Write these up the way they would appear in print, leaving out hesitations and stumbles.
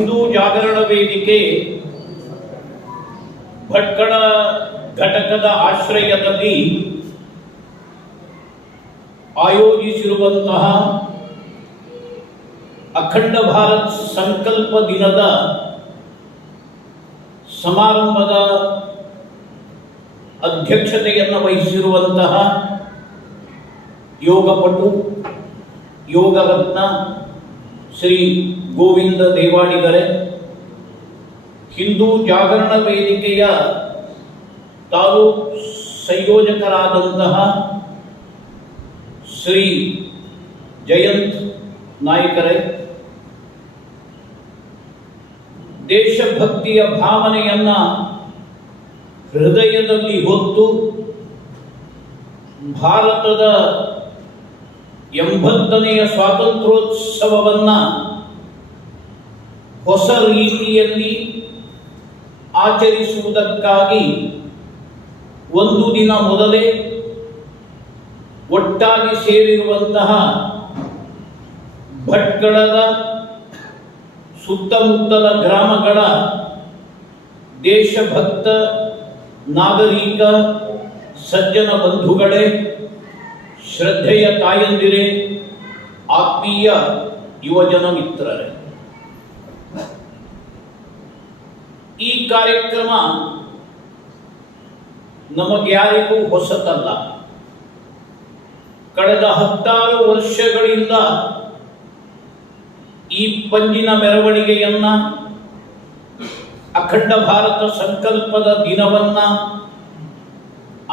ಹಿಂದೂ ಜಾಗರಣ ವೇದಿಕೆ ಭಟ್ಕಳ ಘಟಕದ ಆಶ್ರಯದಲ್ಲಿ ಆಯೋಜಿಸಿರುವಂತಹ ಅಖಂಡ ಭಾರತ್ ಸಂಕಲ್ಪ ದಿನದ ಸಮಾರಂಭದ ಅಧ್ಯಕ್ಷತೆಯನ್ನು ವಹಿಸಿರುವಂತಹ ಯೋಗಪಟು ಯೋಗರತ್ನ ಶ್ರೀ ಗೋವಿಂದ ದೇವಾಡಿಗರೆ, ಹಿಂದೂ ಜಾಗರಣ ವೇದಿಕೆಯ ತಾಲೂಕು ಸಂಯೋಜಕರಾದಂತಹ ಶ್ರೀ ಜಯಂತ್ ನಾಯ್ಕರೇ, ದೇಶಭಕ್ತಿಯ ಭಾವನೆಯನ್ನ ಹೃದಯದಲ್ಲಿ ಹೊತ್ತು ಭಾರತದ 80ನೆಯ ಸ್ವಾತಂತ್ರ್ಯೋತ್ಸವವನ್ನು ಹೊಸ ರೀತಿಯಲ್ಲಿ ಆಚರಿಸುವುದಕ್ಕಾಗಿ ಒಂದು ದಿನ ಮೊದಲೇ ಒಟ್ಟಾಗಿ ಸೇರಿರುವಂತಹ ಭಟ್ಕಳದ ಸುತ್ತಮುತ್ತಲ ಗ್ರಾಮಗಳ ದೇಶಭಕ್ತ ನಾಗರಿಕ ಸಜ್ಜನ ಬಂಧುಗಳೇ, ಶ್ರದ್ಧೆಯ ತಾಯಂದಿರೇ, ಆತ್ಮೀಯ ಯುವಜನ ಮಿತ್ರರೇ, ಈ ಕಾರ್ಯಕ್ರಮ ನಮಗ್ಯಾರಿಗೂ ಹೊಸತಲ್ಲ. ಕಳೆದ 10 ವರ್ಷಗಳಿಂದ ಈ ಪಂಜಿನ ಮೆರವಣಿಗೆಯನ್ನ, ಅಖಂಡ ಭಾರತ ಸಂಕಲ್ಪದ ದಿನವನ್ನ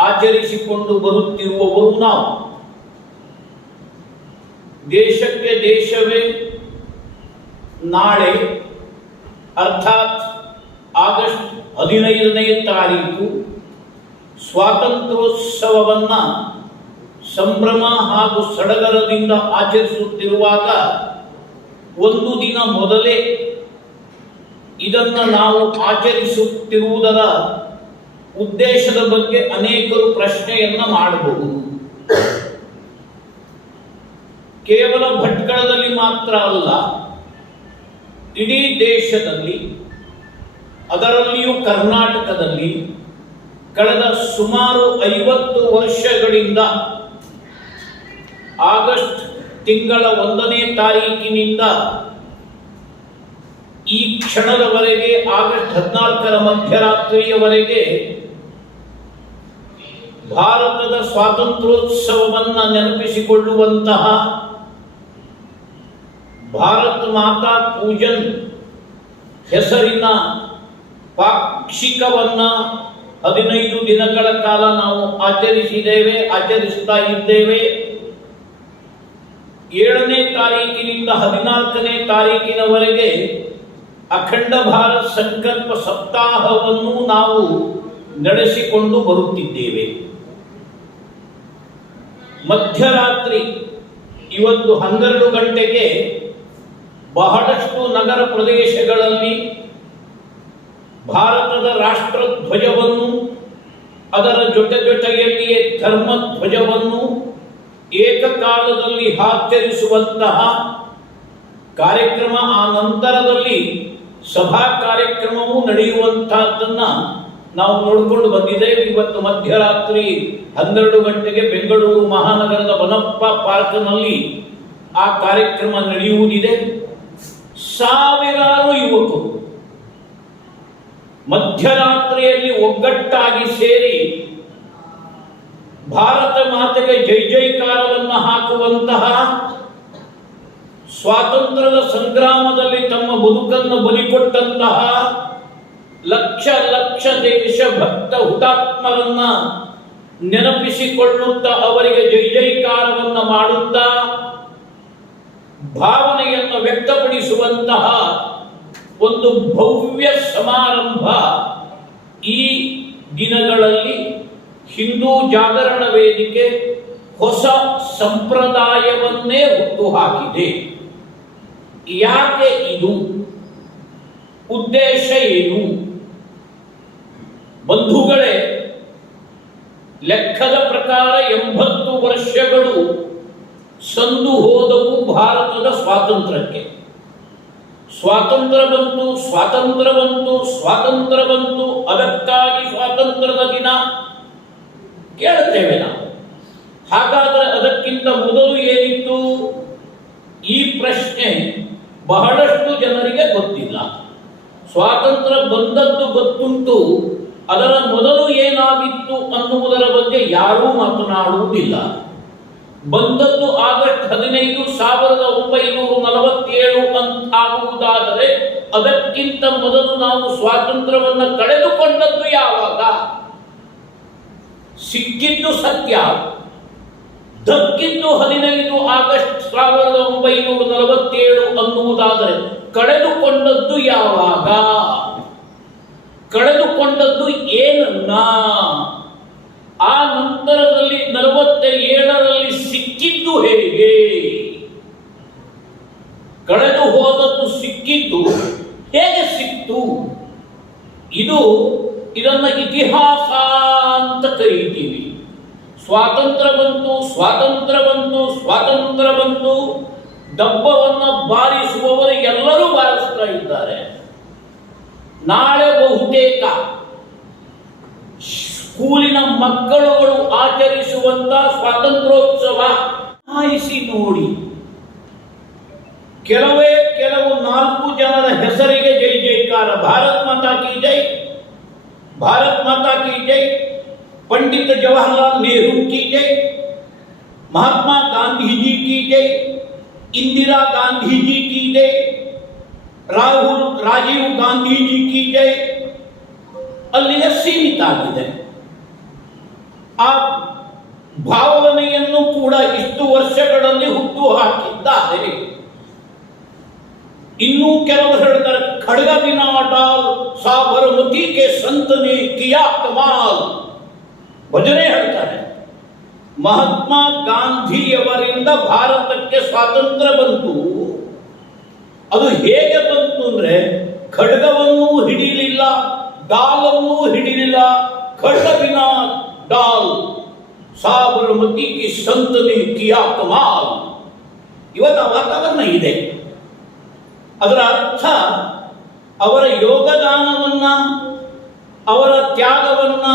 ಆಚರಿಸಿಕೊಂಡು ಬರುತ್ತಿರುವವರು ನಾವು. ದೇಶಕ್ಕೆ ದೇಶವೇ ನಾಳೆ ಅರ್ಥಾತ್ ಆಗಸ್ಟ್ 15ನೇ ತಾರೀಕು ಸ್ವಾತಂತ್ರ್ಯೋತ್ಸವವನ್ನ ಸಂಭ್ರಮ ಹಾಗೂ ಸಡಗರದಿಂದ ಆಚರಿಸುತ್ತಿರುವಾಗ ಒಂದು ದಿನ ಮೊದಲೇ ಇದನ್ನು ನಾವು ಆಚರಿಸುತ್ತಿರುವುದರ ಉದ್ದೇಶದ ಬಗ್ಗೆ ಅನೇಕರು ಪ್ರಶ್ನೆಯನ್ನ ಮಾಡಬಹುದು. ಕೇವಲ ಭಟ್ಕಳದಲ್ಲಿ ಮಾತ್ರ ಅಲ್ಲ, ಇಡೀ ದೇಶದಲ್ಲಿ, ಅದರಲ್ಲಿಯೂ ಕರ್ನಾಟಕದಲ್ಲಿ ಕಳೆದ ಸುಮಾರು 50 ವರ್ಷಗಳಿಂದ ಆಗಸ್ಟ್ ತಿಂಗಳ 1ನೇ ತಾರೀಕಿನಿಂದ ಈ ಕ್ಷಣದವರೆಗೆ, ಆಗಸ್ಟ್ 14ರ ಮಧ್ಯರಾತ್ರಿಯವರೆಗೆ ಭಾರತದ ಸ್ವಾತಂತ್ರ್ಯೋತ್ಸವವನ್ನು ನೆನಪಿಸಿಕೊಳ್ಳುವಂತಹ ಭಾರತ್ ಮಾತಾ ಪೂಜನ್ ಹೆಸರಿನ ಪಾಕ್ಷಿಕವನ್ನ 15 ದಿನಗಳ ಕಾಲ ನಾವು ಆಚರಿಸ್ತಾ ಇದ್ದೇವೆ. 7ನೇ ತಾರೀಕಿನಿಂದ 14ನೇ ತಾರೀಕಿನವರೆಗೆ ಅಖಂಡ ಭಾರತ್ ಸಂಕಲ್ಪ ಸಪ್ತಾಹವನ್ನು ನಾವು ನಡೆಸಿಕೊಂಡು ಬರುತ್ತಿದ್ದೇವೆ. ಮಧ್ಯರಾತ್ರಿ ಇವತ್ತು 12 ಗಂಟೆಗೆ ಬಹಳಷ್ಟು ನಗರ ಪ್ರದೇಶಗಳಲ್ಲಿ ಭಾರತದ ರಾಷ್ಟ್ರಧ್ವಜವನ್ನು, ಅದರ ಜೊತೆಯಲ್ಲಿಯೇ ಧರ್ಮಧ್ವಜವನ್ನು ಏಕಕಾಲದಲ್ಲಿ ಆಚರಿಸುವಂತಹ ಕಾರ್ಯಕ್ರಮ, ಆ ನಂತರದಲ್ಲಿ ಸಭಾ ಕಾರ್ಯಕ್ರಮವೂ ನಡೆಯುವಂತಹದ್ದನ್ನ ನಾವು ನೋಡಿಕೊಂಡು ಬಂದಿದ್ದೇವೆ. ಇವತ್ತು ಮಧ್ಯರಾತ್ರಿ 12 ಗಂಟೆಗೆ ಬೆಂಗಳೂರು ಮಹಾನಗರದ ಬನಪ್ಪ ಪಾರ್ಕ್ನಲ್ಲಿ ಆ ಕಾರ್ಯಕ್ರಮ ನಡೆಯುವುದಿದೆ. ಸಾವಿರಾರು ಯುವಕರು ಮಧ್ಯರಾತ್ರಿಯಲ್ಲಿ ಒಗ್ಗಟ್ಟಾಗಿ ಸೇರಿ ಭಾರತ ಮಾತೆಗೆ ಜೈ ಜೈಕಾರವನ್ನು ಹಾಕುವಂತಹ, ಸ್ವಾತಂತ್ರ್ಯದ ಸಂಗ್ರಾಮದಲ್ಲಿ ತಮ್ಮ ಬದುಕನ್ನು ಬಲಿಕೊಟ್ಟಂತಹ ಲಕ್ಷ ಲಕ್ಷ ದೇಶಭಕ್ತ ಹುತಾತ್ಮರನ್ನ ನೆನಪಿಸಿಕೊಳ್ಳುತ್ತಾ ಅವರಿಗೆ ಜೈ ಜೈಕಾರವನ್ನು ಮಾಡುತ್ತಾ ಭಾವನೆಯನ್ನು ವ್ಯಕ್ತಪಡಿಸುವಂತಹ ಒಂದು ಭವ್ಯ ಸಮಾರಂಭ ಈ ದಿನಗಳಲ್ಲಿ ಹಿಂದೂ ಜಾಗರಣ ವೇದಿಕೆ ಹೊಸ ಸಂಪ್ರದಾಯವನ್ನೇ ಹುಟ್ಟುಹಾಕಿದೆ. ಯಾಕೆ ಇದು? ಉದ್ದೇಶ ಏನು? ಬಂಧುಗಳೇ, ಲೆಕ್ಕದ ಪ್ರಕಾರ 80 ವರ್ಷಗಳು ಸಂದು ಹೋದವು ಭಾರತದ ಸ್ವಾತಂತ್ರ್ಯಕ್ಕೆ. ಸ್ವಾತಂತ್ರ್ಯ ಬಂತು, ಸ್ವಾತಂತ್ರ್ಯ ಬಂತು, ಸ್ವಾತಂತ್ರ್ಯ ಬಂತು, ಅದಕ್ಕಾಗಿ ಸ್ವಾತಂತ್ರ್ಯದ ದಿನ ಕೇಳುತ್ತೇವೆ ನಾವು. ಹಾಗಾದರೆ ಅದಕ್ಕಿಂತ ಮೊದಲು ಏನಿತ್ತು? ಈ ಪ್ರಶ್ನೆ ಬಹಳಷ್ಟು ಜನರಿಗೆ ಗೊತ್ತಿಲ್ಲ. ಸ್ವಾತಂತ್ರ್ಯ ಬಂದದ್ದು ಗೊತ್ತುಂಟು, ಅದರ ಮೊದಲು ಏನಾಗಿತ್ತು ಅನ್ನುವುದರ ಬಗ್ಗೆ ಯಾರೂ ಮಾತನಾಡುವುದಿಲ್ಲ. ಬಂದದ್ದು ಆಗಸ್ಟ್ 15, 1947 ಅಂತ ಆಗುವುದಾದರೆ ಅದಕ್ಕಿಂತ ಮೊದಲು ನಾವು ಸ್ವಾತಂತ್ರ್ಯವನ್ನು ಕಳೆದುಕೊಂಡದ್ದು ಯಾವಾಗ? ಸಿಕ್ಕಿದ್ದು ಸತ್ಯ, ದಕ್ಕಿದ್ದು 15 ಆಗಸ್ಟ್ 1947 ಅನ್ನುವುದಾದರೆ ಕಳೆದುಕೊಂಡದ್ದು ಯಾವಾಗ? ಕಳೆದುಕೊಂಡದ್ದು ಏನನ್ನ? ಆ ನಂತರದಲ್ಲಿ 47ರಲ್ಲಿ ಸಿಕ್ಕಿದ್ದು ಹೇಗೆ? ಕಳೆದು ಹೋದದ್ದು ಸಿಕ್ಕಿದ್ದು ಹೇಗೆ ಸಿಕ್ತು? ಇದನ್ನ ಇತಿಹಾಸ ಅಂತ ಕರೀತೀವಿ. ಸ್ವಾತಂತ್ರ್ಯ ಬಂತು, ಸ್ವಾತಂತ್ರ್ಯ ಬಂತು, ಸ್ವಾತಂತ್ರ್ಯ ಬಂತು, ಡಬ್ಬವನ್ನ ಬಾರಿಸುವವರು ಎಲ್ಲರೂ ಬಾರಿಸ್ತಾ ಇದ್ದಾರೆ. ನಾಳೆ ಬಹುತೇಕ ಸ್ಕೂಲಿನ ಮಕ್ಕಳುಗಳು ಆಚರಿಸುವಂತ ಸ್ವಾತಂತ್ರ್ಯೋತ್ಸವ ಆಯಿಸಿ ನೋಡಿ. ಕೆಲವು 4 ಜನರ ಹೆಸರಿಗೆ ಜೈ ಜೈಕಾರ. ಭಾರತ್ ಮಾತಾ ಕಿ ಜೈ, ಭಾರತ್ ಮಾತಾ ಕಿ ಜೈ, पंडित जवाहरलाल नेहरू की जय, महात्मा गांधी जी की जय, इंदिरा गांधी जी की जय, राजीव गांधी जी की जय. ಅಲ್ಲಿಗೆ ಸೀಮಿತ ಆಗಿದೆ. ಆ ಭಾವನೆಯನ್ನು ಕೂಡ ಇಷ್ಟು ವರ್ಷಗಳಲ್ಲಿ ಹುಟ್ಟು ಹಾಕಿದ್ದಾರೆ. ಇನ್ನೂ ಕೆಲವರು ಹೇಳ್ತಾರೆ, ಖಡ್ಗ ಬಿನಾ ಡಾಲ್ ಸಾಬರಮತಿ ಕೆ ಸಂತನೆ ಕಿಯಾ ಕಮಾಲ್. ಭಜನೆ ಹೇಳ್ತಾರೆ. ಮಹಾತ್ಮ ಗಾಂಧಿಯವರಿಂದ ಭಾರತಕ್ಕೆ ಸ್ವಾತಂತ್ರ್ಯ ಬಂತು. ಅದು ಹೇಗೆ ಬಂತು ಅಂದ್ರೆ, ಖಡ್ಗವನ್ನೂ ಹಿಡಿಯಲಿಲ್ಲ, ಡಾಲನ್ನೂ ಹಿಡಿಯಲಿಲ್ಲ. ಖಡ್ಗ ಬಿನಾ ಡಾಲ್ ಸಾಬರಮತಿ ಕಿ ಸಂತನೆ ಕಿಯಾ ಕಮಾಲ್. ಇವತ್ತು ಆ ವಾತಾವರಣ ಇದೆ. ಅದರ ಅರ್ಥ ಅವರ ಯೋಗದಾನವನ್ನ, ಅವರ ತ್ಯಾಗವನ್ನ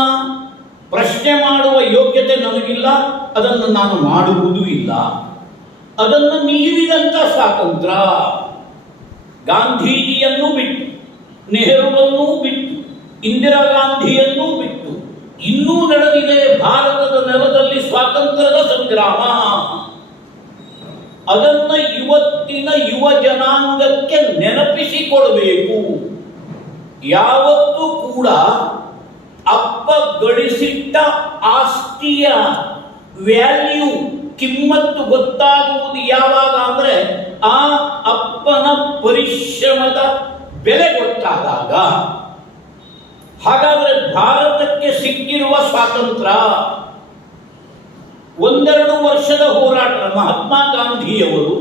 ಪ್ರಶ್ನೆ ಮಾಡುವ ಯೋಗ್ಯತೆ ನನಗಿಲ್ಲ, ಅದನ್ನು ನಾನು ಮಾಡುವುದೂ ಇಲ್ಲ. ಅದನ್ನು ಮೀರಿದಂತ ಸ್ವಾತಂತ್ರ್ಯ. ಗಾಂಧೀಜಿಯನ್ನು ಬಿಟ್ಟು, ನೆಹರುವನ್ನೂ ಬಿಟ್ಟು, ಇಂದಿರಾ ಗಾಂಧಿಯನ್ನೂ ಬಿಟ್ಟು ಇನ್ನೂ ನಡೆದಿದೆ ಭಾರತದ ನೆಲದಲ್ಲಿ ಸ್ವಾತಂತ್ರ್ಯದ ಸಂಗ್ರಾಮ. ಅದನ್ನು ಇವತ್ತಿನ ಯುವ ಜನಾಂಗಕ್ಕೆ ನೆನಪಿಸಿಕೊಡಬೇಕು. ಯಾವತ್ತೂ ಕೂಡ ಅಪ್ಪ ಗಳಿಸಿಟ್ಟ ಆಸ್ತಿಯ ವ್ಯಾಲ್ಯೂ, ಕಿಮ್ಮತ್ತು ಗೊತ್ತಾಗುವುದು ಯಾವಾಗ ಅಂದ್ರೆ ಆ ಅಪ್ಪನ ಪರಿಶ್ರಮದ ಬೆಲೆ ಗೊತ್ತಾದಾಗ. ಹಾಗಾದ್ರೆ ಭಾರತಕ್ಕೆ ಸಿಕ್ಕಿರುವ ಸ್ವಾತಂತ್ರ್ಯ 1-2 ವರ್ಷದ ಹೋರಾಟ. ಮಹಾತ್ಮ ಗಾಂಧಿಯವರು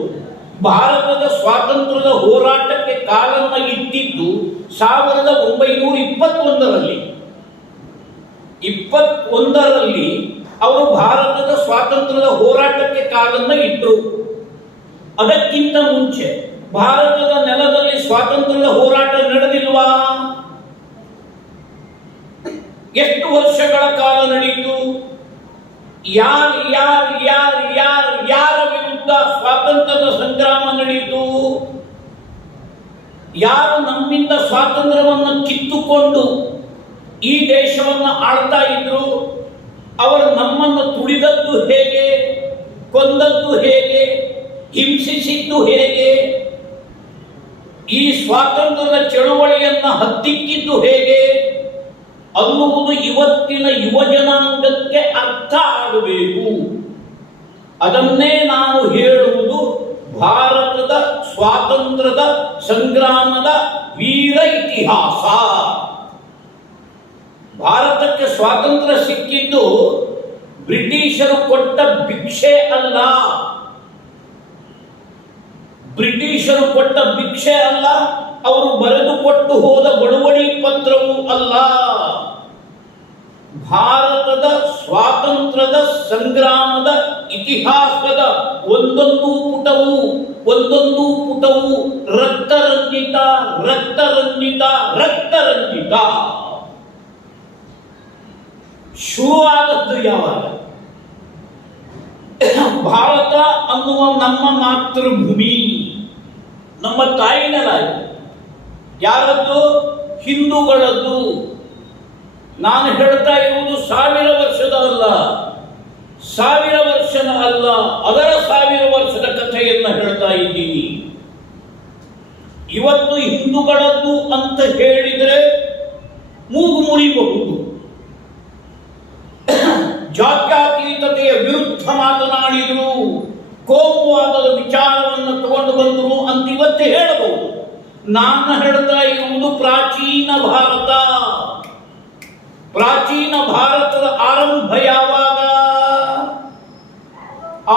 ಭಾರತದ ಸ್ವಾತಂತ್ರ್ಯದ ಹೋರಾಟಕ್ಕೆ ಕಾಲನ್ನು ಇಟ್ಟಿದ್ದು 1921ರಲ್ಲಿ. 21ರಲ್ಲಿ ಅವರು ಭಾರತದ ಸ್ವಾತಂತ್ರ್ಯದ ಹೋರಾಟಕ್ಕೆ ಕಾಲನ್ನು ಇಟ್ಟರು. ಅದಕ್ಕಿಂತ ಮುಂಚೆ ಭಾರತದ ನೆಲದಲ್ಲಿ ಸ್ವಾತಂತ್ರ್ಯದ ಹೋರಾಟ ನಡೆದಿಲ್ವಾ? ಎಷ್ಟು ವರ್ಷಗಳ ಕಾಲ ನಡೆಯಿತು? ಯಾರ ವಿರುದ್ಧ ಸ್ವಾತಂತ್ರ್ಯದ ಸಂಗ್ರಾಮ ನಡೆಯಿತು? ಯಾರು ನಮ್ಮಿಂದ ಸ್ವಾತಂತ್ರ್ಯವನ್ನು ಕಿತ್ತುಕೊಂಡು ಈ ದೇಶವನ್ನು ಆಳ್ತಾ ಇದ್ರು? ಅವರು ನಮ್ಮನ್ನು ತುಳಿದದ್ದು ಹೇಗೆ? ಕೊಂದದ್ದು ಹೇಗೆ? ಹಿಂಸಿಸಿದ್ದು ಹೇಗೆ? ಈ ಸ್ವಾತಂತ್ರ್ಯದ ಚಳುವಳಿಯನ್ನ ಹತ್ತಿಕ್ಕಿದ್ದು ಹೇಗೆ ಅನ್ನುವುದು ಇವತ್ತಿನ ಯುವ ಜನಾಂಗಕ್ಕೆ ಅರ್ಥ ಆಗಬೇಕು. ಅದನ್ನೇ ನಾವು ಹೇಳುವುದು ಭಾರತದ ಸ್ವಾತಂತ್ರ್ಯದ ಸಂಗ್ರಾಮದ ವೀರ ಇತಿಹಾಸ. ಭಾರತಕ್ಕೆ ಸ್ವಾತಂತ್ರ್ಯ ಸಿಕ್ಕಿದ್ದು ಬ್ರಿಟಿಷರು ಕೊಟ್ಟ ಭಿಕ್ಷೆ ಅಲ್ಲ. ಬ್ರಿಟಿಷರು ಕೊಟ್ಟ ಭಿಕ್ಷೆ ಅಲ್ಲ, ಅವರು ಬರೆದುಕೊಟ್ಟು ಹೋದ ಬಳುವಳಿ ಪತ್ರವೂ ಅಲ್ಲ. ಭಾರತದ ಸ್ವಾತಂತ್ರ್ಯದ ಸಂಗ್ರಾಮದ ಇತಿಹಾಸದ ಒಂದೊಂದು ಪುಟವು ಒಂದೊಂದು ಪುಟವು ರಕ್ತರಂಜಿತ ರಕ್ತರಂಜಿತ ರಕ್ತರಂಜಿತ. ಶುರುವಾದದ್ದು ಯಾವಾಗ? ಭಾರತ ಅನ್ನುವ ನಮ್ಮ ಮಾತೃಭೂಮಿ, ನಮ್ಮ ತಾಯಿ ನೆಲ. ಯಾರದ್ದು? ಹಿಂದೂಗಳದ್ದು. ನಾನು ಹೇಳ್ತಾ ಇರುವುದು 1000 ವರ್ಷದ ಅಲ್ಲ, 1000 ವರ್ಷದ ಅಲ್ಲ, ಅದರ 1000 ವರ್ಷದ ಕಥೆಯನ್ನ ಹೇಳ್ತಾ ಇದ್ದೀನಿ. ಇವತ್ತು ಹಿಂದೂಗಳದ್ದು ಅಂತ ಹೇಳಿದ್ರೆ ಮೂಗು ಮುರಿಬಹುದು. ಜಾತ್ಯತೀತತೆಯ ವಿರುದ್ಧ ಮಾತನಾಡಿದ್ರು, ಕೋಮುವಾದದ ವಿಚಾರವನ್ನು ತಗೊಂಡು ಬಂದರು ಅಂತ ಇವತ್ತು ಹೇಳಬಹುದು. ನಾನು ಹೇಳ್ತಾ ಇರುವುದು ಪ್ರಾಚೀನ ಭಾರತ. ಪ್ರಾಚೀನ ಭಾರತದ ಆರಂಭ ಯಾವಾಗ?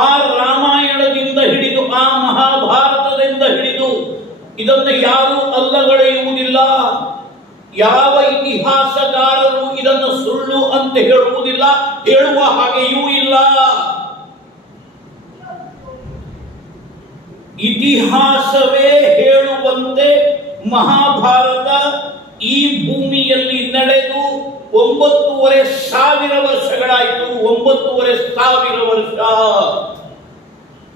ಆ ರಾಮಾಯಣದಿಂದ ಹಿಡಿದು, ಆ ಮಹಾಭಾರತದಿಂದ ಹಿಡಿದು, ಇದನ್ನು ಯಾರೂ ಅಲ್ಲಗಳೆಯುವುದಿಲ್ಲ. ಯಾವ ಇತಿಹಾಸಗಾರರು ಇದನ್ನು ಸುಳ್ಳು ಅಂತ ಹೇಳುವುದಿಲ್ಲ, ಹೇಳುವ ಹಾಗೆಯೂ ಇಲ್ಲ. ಇತಿಹಾಸವೇ ಹೇಳುವಂತೆ ಮಹಾಭಾರತ ಈ ಭೂಮಿಯಲ್ಲಿ ನಡೆದು 9,500 ವರ್ಷಗಳಾಯಿತು. 9,500 ವರ್ಷ.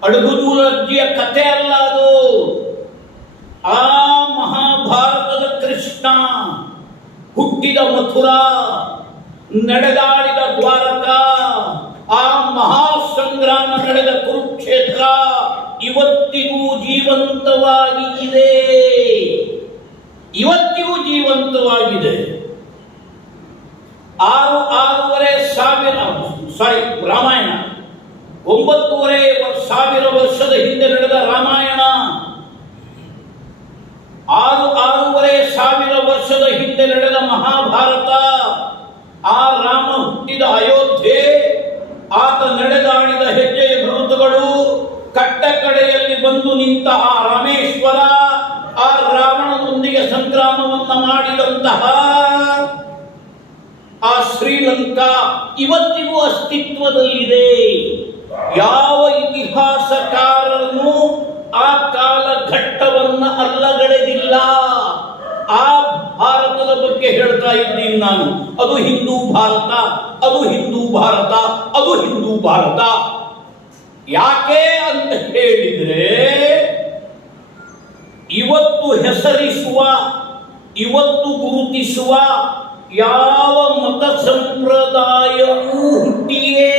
ಅಡುಗುದೂರಜ್ಜಿಯ ಕಥೆ ಅಲ್ಲ ಅದು. ಆ ಮಹಾಭಾರತದ ಕೃಷ್ಣ ಹುಟ್ಟಿದ ಮಥುರಾ, ನಡೆದಾಡಿದ ದ್ವಾರಕ, ಆ ಮಹಾಸಂಗ್ರಾಮ ನಡೆದ ಕುರುಕ್ಷೇತ್ರ ಇವತ್ತಿಗೂ ಜೀವಂತವಾಗಿ ಇದೆ. ಇವತ್ತಿಗೂ ಜೀವಂತವಾಗಿದೆ. 6,500 ರಾಮಾಯಣ, 9,500 ವರ್ಷದ ಹಿಂದೆ ನಡೆದ ರಾಮಾಯಣ, 6,500 ವರ್ಷದ ಹಿಂದೆ ನಡೆದ ಮಹಾಭಾರತ, ಆ ರಾಮ ಹುಟ್ಟಿದ ಅಯೋಧ್ಯೆ, ಆತ ನಡೆದಾಡಿದ ಹೆಜ್ಜೆಯ ಗುರುತುಗಳು, ಕಟ್ಟ ಕಡೆಯಲ್ಲಿ ಬಂದು ನಿಂತ ಆ ರಾಮೇಶ್ವರ, ಆ ರಾವಣನೊಂದಿಗೆ ಸಂಗ್ರಾಮವನ್ನ ಮಾಡಿದಂತಹ ಆ ಶ್ರೀಲಂಕಾ ಇವತ್ತಿಗೂ ಅಸ್ತಿತ್ವದಲ್ಲಿದೆ. ಯಾವ ಇತಿಹಾಸಕಾರನು ಆ ಕಾಲಘಟ್ಟವನ್ನ ಅಲ್ಲಗಳೆದಿಲ್ಲ. ಆ ಭಾರತದ ಬಗ್ಗೆ ಹೇಳ್ತಾ ಇದ್ದೀನಿ ನಾನು. ಅದು ಹಿಂದೂ ಭಾರತ, ಅದು ಹಿಂದೂ ಭಾರತ, ಅದು ಹಿಂದೂ ಭಾರತ. ಯಾಕೆ ಅಂತ ಹೇಳಿದ್ರೆ, ಇವತ್ತು ಹೆಸರಿಸುವ, ಇವತ್ತು ಗುರುತಿಸುವ ಯಾವ ಮತ ಸಂಪ್ರದಾಯವೂ ಹುಟ್ಟಿಯೇ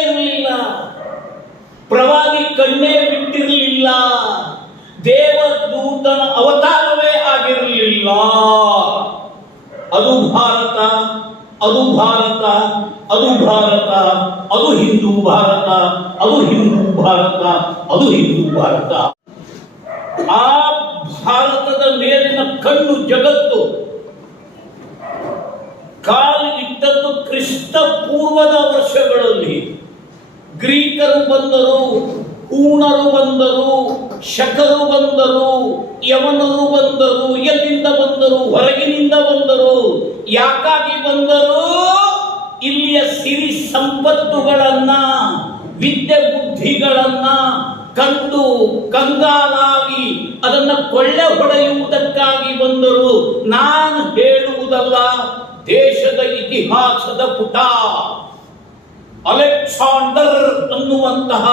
ಇರಲಿಲ್ಲ. ಪ್ರವಾದಿ ಕಣ್ಣೇ ಬಿಟ್ಟಿರಲಿಲ್ಲ. ದೇವದೂತನ ಅವತಾರವೇ ಆಗಿರಲಿಲ್ಲ. ಅದು ಭಾರತ, ಅದು ಭಾರತ, ಅದು ಭಾರತ, ಅದು ಹಿಂದೂ ಭಾರತ, ಅದು ಹಿಂದೂ ಭಾರತ, ಅದು ಹಿಂದೂ ಭಾರತ. ಆ ಭಾರತದ ಮೇಲಿನ ಕಣ್ಣು ಜಗತ್ತು ಕಾಲು ಇಟ್ಟದ್ದು ಕ್ರಿಸ್ತ ಪೂರ್ವದ ವರ್ಷಗಳಲ್ಲಿ. ಗ್ರೀಕರು ಬಂದರು, ಹೂಣರು ಬಂದರು, ಶಕರು ಬಂದರು, ಯವನರು ಬಂದರು. ಎಲ್ಲಿಂದ ಬಂದರು? ಹೊರಗಿನಿಂದ ಬಂದರು. ಯಾಕಾಗಿ ಬಂದರು? ಇಲ್ಲಿಯ ಸಿರಿ ಸಂಪತ್ತುಗಳನ್ನ, ವಿದ್ಯೆ ಬುದ್ಧಿಗಳನ್ನ ಕಂಡು ಕಂಗಾಲಾಗಿ ಅದನ್ನು ಕೊಳ್ಳೆ ಹೊಡೆಯುವುದಕ್ಕಾಗಿ ಬಂದರು. ನಾನು ಹೇಳುವುದಲ್ಲ, ದೇಶದ ಇತಿಹಾಸದ ಪುಟ. ಅಲೆಕ್ಸಾಂಡರ್ ಅನ್ನುವಂತಹ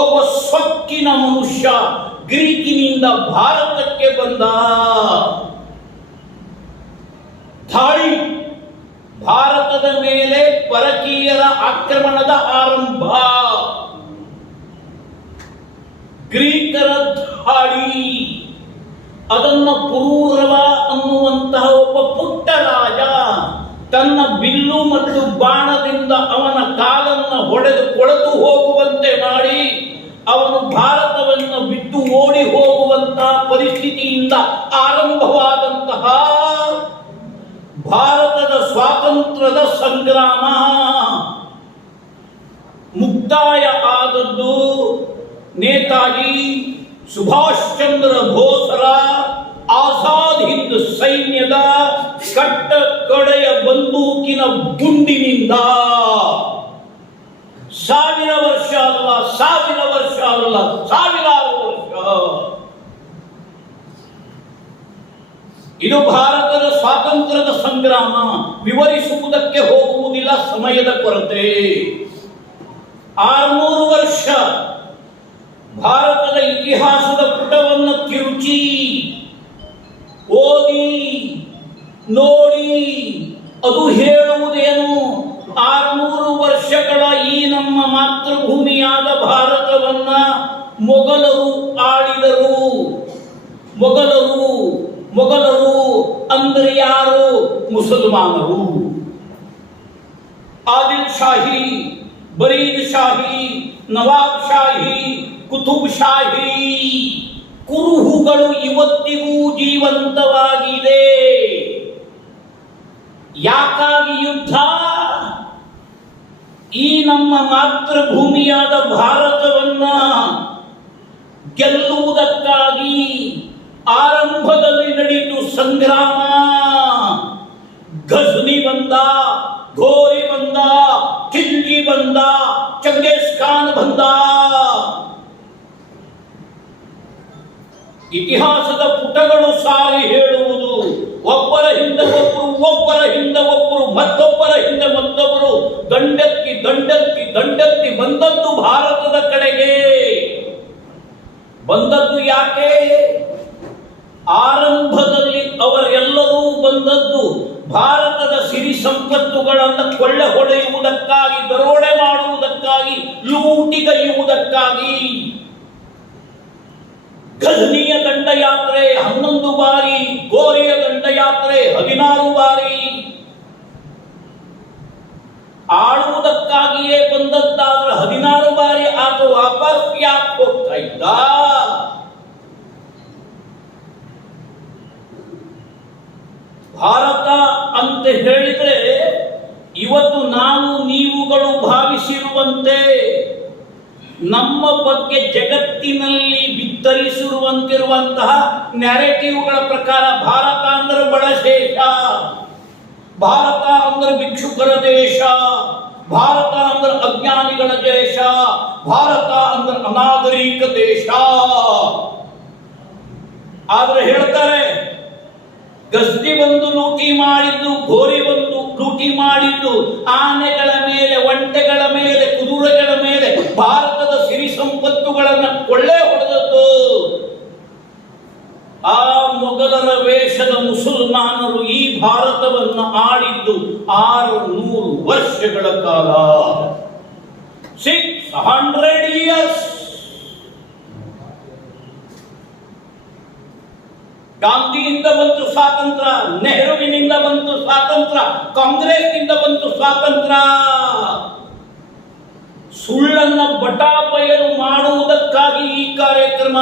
ಒಬ್ಬ ಸೊಕ್ಕಿನ ಮನುಷ್ಯ ಗ್ರೀಕಿನಿಂದ ಭಾರತಕ್ಕೆ ಬಂದ. ದಾಳಿ, ಭಾರತದ ಮೇಲೆ ಪರಕೀಯರ ಆಕ್ರಮಣದ ಆರಂಭ, ಗ್ರೀಕರ ದಾಳಿ. ಅದನ್ನು ಪುರೂರವ ಅನ್ನುವಂತಹ ಒಬ್ಬ ಪುಟ್ಟ ರಾಜ ತನ್ನ ಬಿಲ್ಲು ಮತ್ತು ಬಾಣದಿಂದ ಅವನ ಕಾಲನ್ನು ಹೊಡೆದು ಕೊಳೆತು ಹೋಗುವಂತೆ ಮಾಡಿ ಅವನು ಭಾರತವನ್ನು ಬಿಟ್ಟು ಓಡಿ ಹೋಗುವಂತಹ ಪರಿಸ್ಥಿತಿಯಿಂದ ಆರಂಭವಾದಂತಹ ಭಾರತದ ಸ್ವಾತಂತ್ರ್ಯದ ಸಂಗ್ರಾಮ ಮುಕ್ತಾಯ ಆದದ್ದು ನೇತಾಜಿ ಸುಭಾಷ್ ಚಂದ್ರ ಬೋಸರ ಆಜಾದ್ ಹಿಂದ್ ಸೈನ್ಯದ ಕಟ್ಟ ಕಡೆಯ ಬಂದೂಕಿನ ಗುಂಡಿನಿಂದ. 1000 ವರ್ಷ ಅಲ್ಲ, 1000 ವರ್ಷ ಅಲ್ಲ, ಸಾವಿರಾರು ವರ್ಷ. ಇದು ಭಾರತದ ಸ್ವಾತಂತ್ರ್ಯದ ಸಂಗ್ರಾಮ. ವಿವರಿಸುವುದಕ್ಕೆ ಹೋಗುವುದಿಲ್ಲ, ಸಮಯದ ಕೊರತೆ. 600 ವರ್ಷ ಭಾರತದ ಇತಿಹಾಸದ ಪುಟವನ್ನು ತಿರುಚಿ ಓದಿ ನೋಡಿ ಅದು ಹೇಳುವುದೇನು? 600 ವರ್ಷಗಳ ಈ ನಮ್ಮ ಮಾತೃಭೂಮಿಯಾದ ಭಾರತವನ್ನ ಮೊಘಲರು ಆಳಿದರು. ಮೊಘಲರು ಅಂದ್ರೆ ಯಾರು? ಮುಸಲ್ಮಾನರು. ಆದಿಲ್ ಶಾಹಿ, ಬರೀದ್ ಶಾಹಿ, ನವಾಬ್ ಶಾಹಿ, ಕುತುಬ್ ಶಾಹಿ ಕುರುಹುಗಳು ಇವತ್ತಿಗೂ ಜೀವಂತವಾಗಿದೆ. ಯಾಕಾಗಿ ಯುದ್ಧ? ಈ ನಮ್ಮ ಮಾತೃಭೂಮಿಯಾದ ಭಾರತವನ್ನ ಗೆಲ್ಲುವುದಕ್ಕಾಗಿ ಆರಂಭದಲ್ಲಿ ನಡೆಯಿತು ಸಂಗ್ರಾಮ. ಘಜ್ನಿ ಬಂದ, ಘೋರಿ ಬಂದ, ಖಿಲ್ಜಿ ಬಂದ, ಚಂಗೇಜ್ ಖಾನ್ ಬಂದ. ಇತಿಹಾಸದ ಪುಟಗಳು ಸಾರಿ ಹೇಳುವುದು, ಒಬ್ಬರ ಹಿಂದೆ ಒಬ್ಬರು, ಮತ್ತೊಬ್ಬರ ಹಿಂದೆ ಮತ್ತೊಬ್ಬರು ದಂಡೆತ್ತಿ ಬಂದದ್ದು ಭಾರತದ ಕಡೆಗೆ. ಬಂದದ್ದು ಯಾಕೆ? ಆರಂಭದಲ್ಲಿ ಅವರೆಲ್ಲರೂ ಬಂದದ್ದು ಭಾರತದ ಸಿರಿ ಸಂಪತ್ತುಗಳನ್ನು ಕೊಳ್ಳೆ ಹೊಡೆಯುವುದಕ್ಕಾಗಿ, ದರೋಡೆ ಮಾಡುವುದಕ್ಕಾಗಿ, ಲೂಟಿಗೈಯುವುದಕ್ಕಾಗಿ. ಘಜ್ನಿಯ ದಂಡಯಾತ್ರೆ 11 ಬಾರಿ, ಗೋರಿಯ ದಂಡಯಾತ್ರೆ 16 ಬಾರಿ. ಆಳುವುದಕ್ಕಾಗಿಯೇ ಬಂದದ್ದಾದ್ರೆ 16 ಬಾರಿ ಆತ ವಾಪಸ್ ಯಾಕೆ ಹೋಗ್ತಾ ಇದ್ದ? ಭಾರತ ಅಂತ ಹೇಳಿದ್ರೆ ಇವತ್ತು ನಾವು ನೀವುಗಳು ಭಾವಿಸಿರುವಂತೆ ನಮ್ಮ ಬಗ್ಗೆ ಜಗತ್ತಿನಲ್ಲಿ ಬಿತ್ತರಿಸಿರುವಂತಿರುವಂತಹ ನ್ಯಾರೇಟಿವ್ಗಳ ಪ್ರಕಾರ ಭಾರತ ಅಂದ್ರೆ ಬಡದೇಶ, ಭಾರತ ಅಂದ್ರೆ ಭಿಕ್ಷುಕರ ದೇಶ, ಭಾರತ ಅಂದ್ರೆ ಅಜ್ಞಾನಿಗಳ ದೇಶ, ಭಾರತ ಅಂದ್ರೆ ಅನಾಗರಿಕ ದೇಶ. ಆದ್ರೆ ಹೇಳ್ತಾರೆ ಗಸ್ತಿ ಬಂದು ಲೂಟಿ ಮಾಡಿದ್ದು, ಘೋರಿ ಬಂದು ಲೂಟಿ ಮಾಡಿದ್ದು, ಆನೆಗಳ ಮೇಲೆ, ಒಂಟೆಗಳ ಮೇಲೆ, ಕುದುರೆಗಳ ಮೇಲೆ ಭಾರತದ ಸಿರಿ ಸಂಪತ್ತುಗಳನ್ನು ಕೊಳ್ಳೆ ಹೊಡೆದದ್ದು ಆ ಮೊಘಲರ ವೇಷದ ಮುಸಲ್ಮಾನರು ಈ ಭಾರತವನ್ನು ಆಳಿದ್ದು 600 ವರ್ಷಗಳ ಕಾಲ. 600 years. ಗಾಂಧಿಯಿಂದ ಬಂತು ಸ್ವಾತಂತ್ರ್ಯ, ನೆಹರುವಿನಿಂದ ಬಂತು ಸ್ವಾತಂತ್ರ್ಯ, ಕಾಂಗ್ರೆಸ್ನಿಂದ ಬಂತು ಸ್ವಾತಂತ್ರ್ಯ. ಸುಳ್ಳನ್ನ ಬಟಾಬಯಲು ಮಾಡುವುದಕ್ಕಾಗಿ ಈ ಕಾರ್ಯಕ್ರಮ.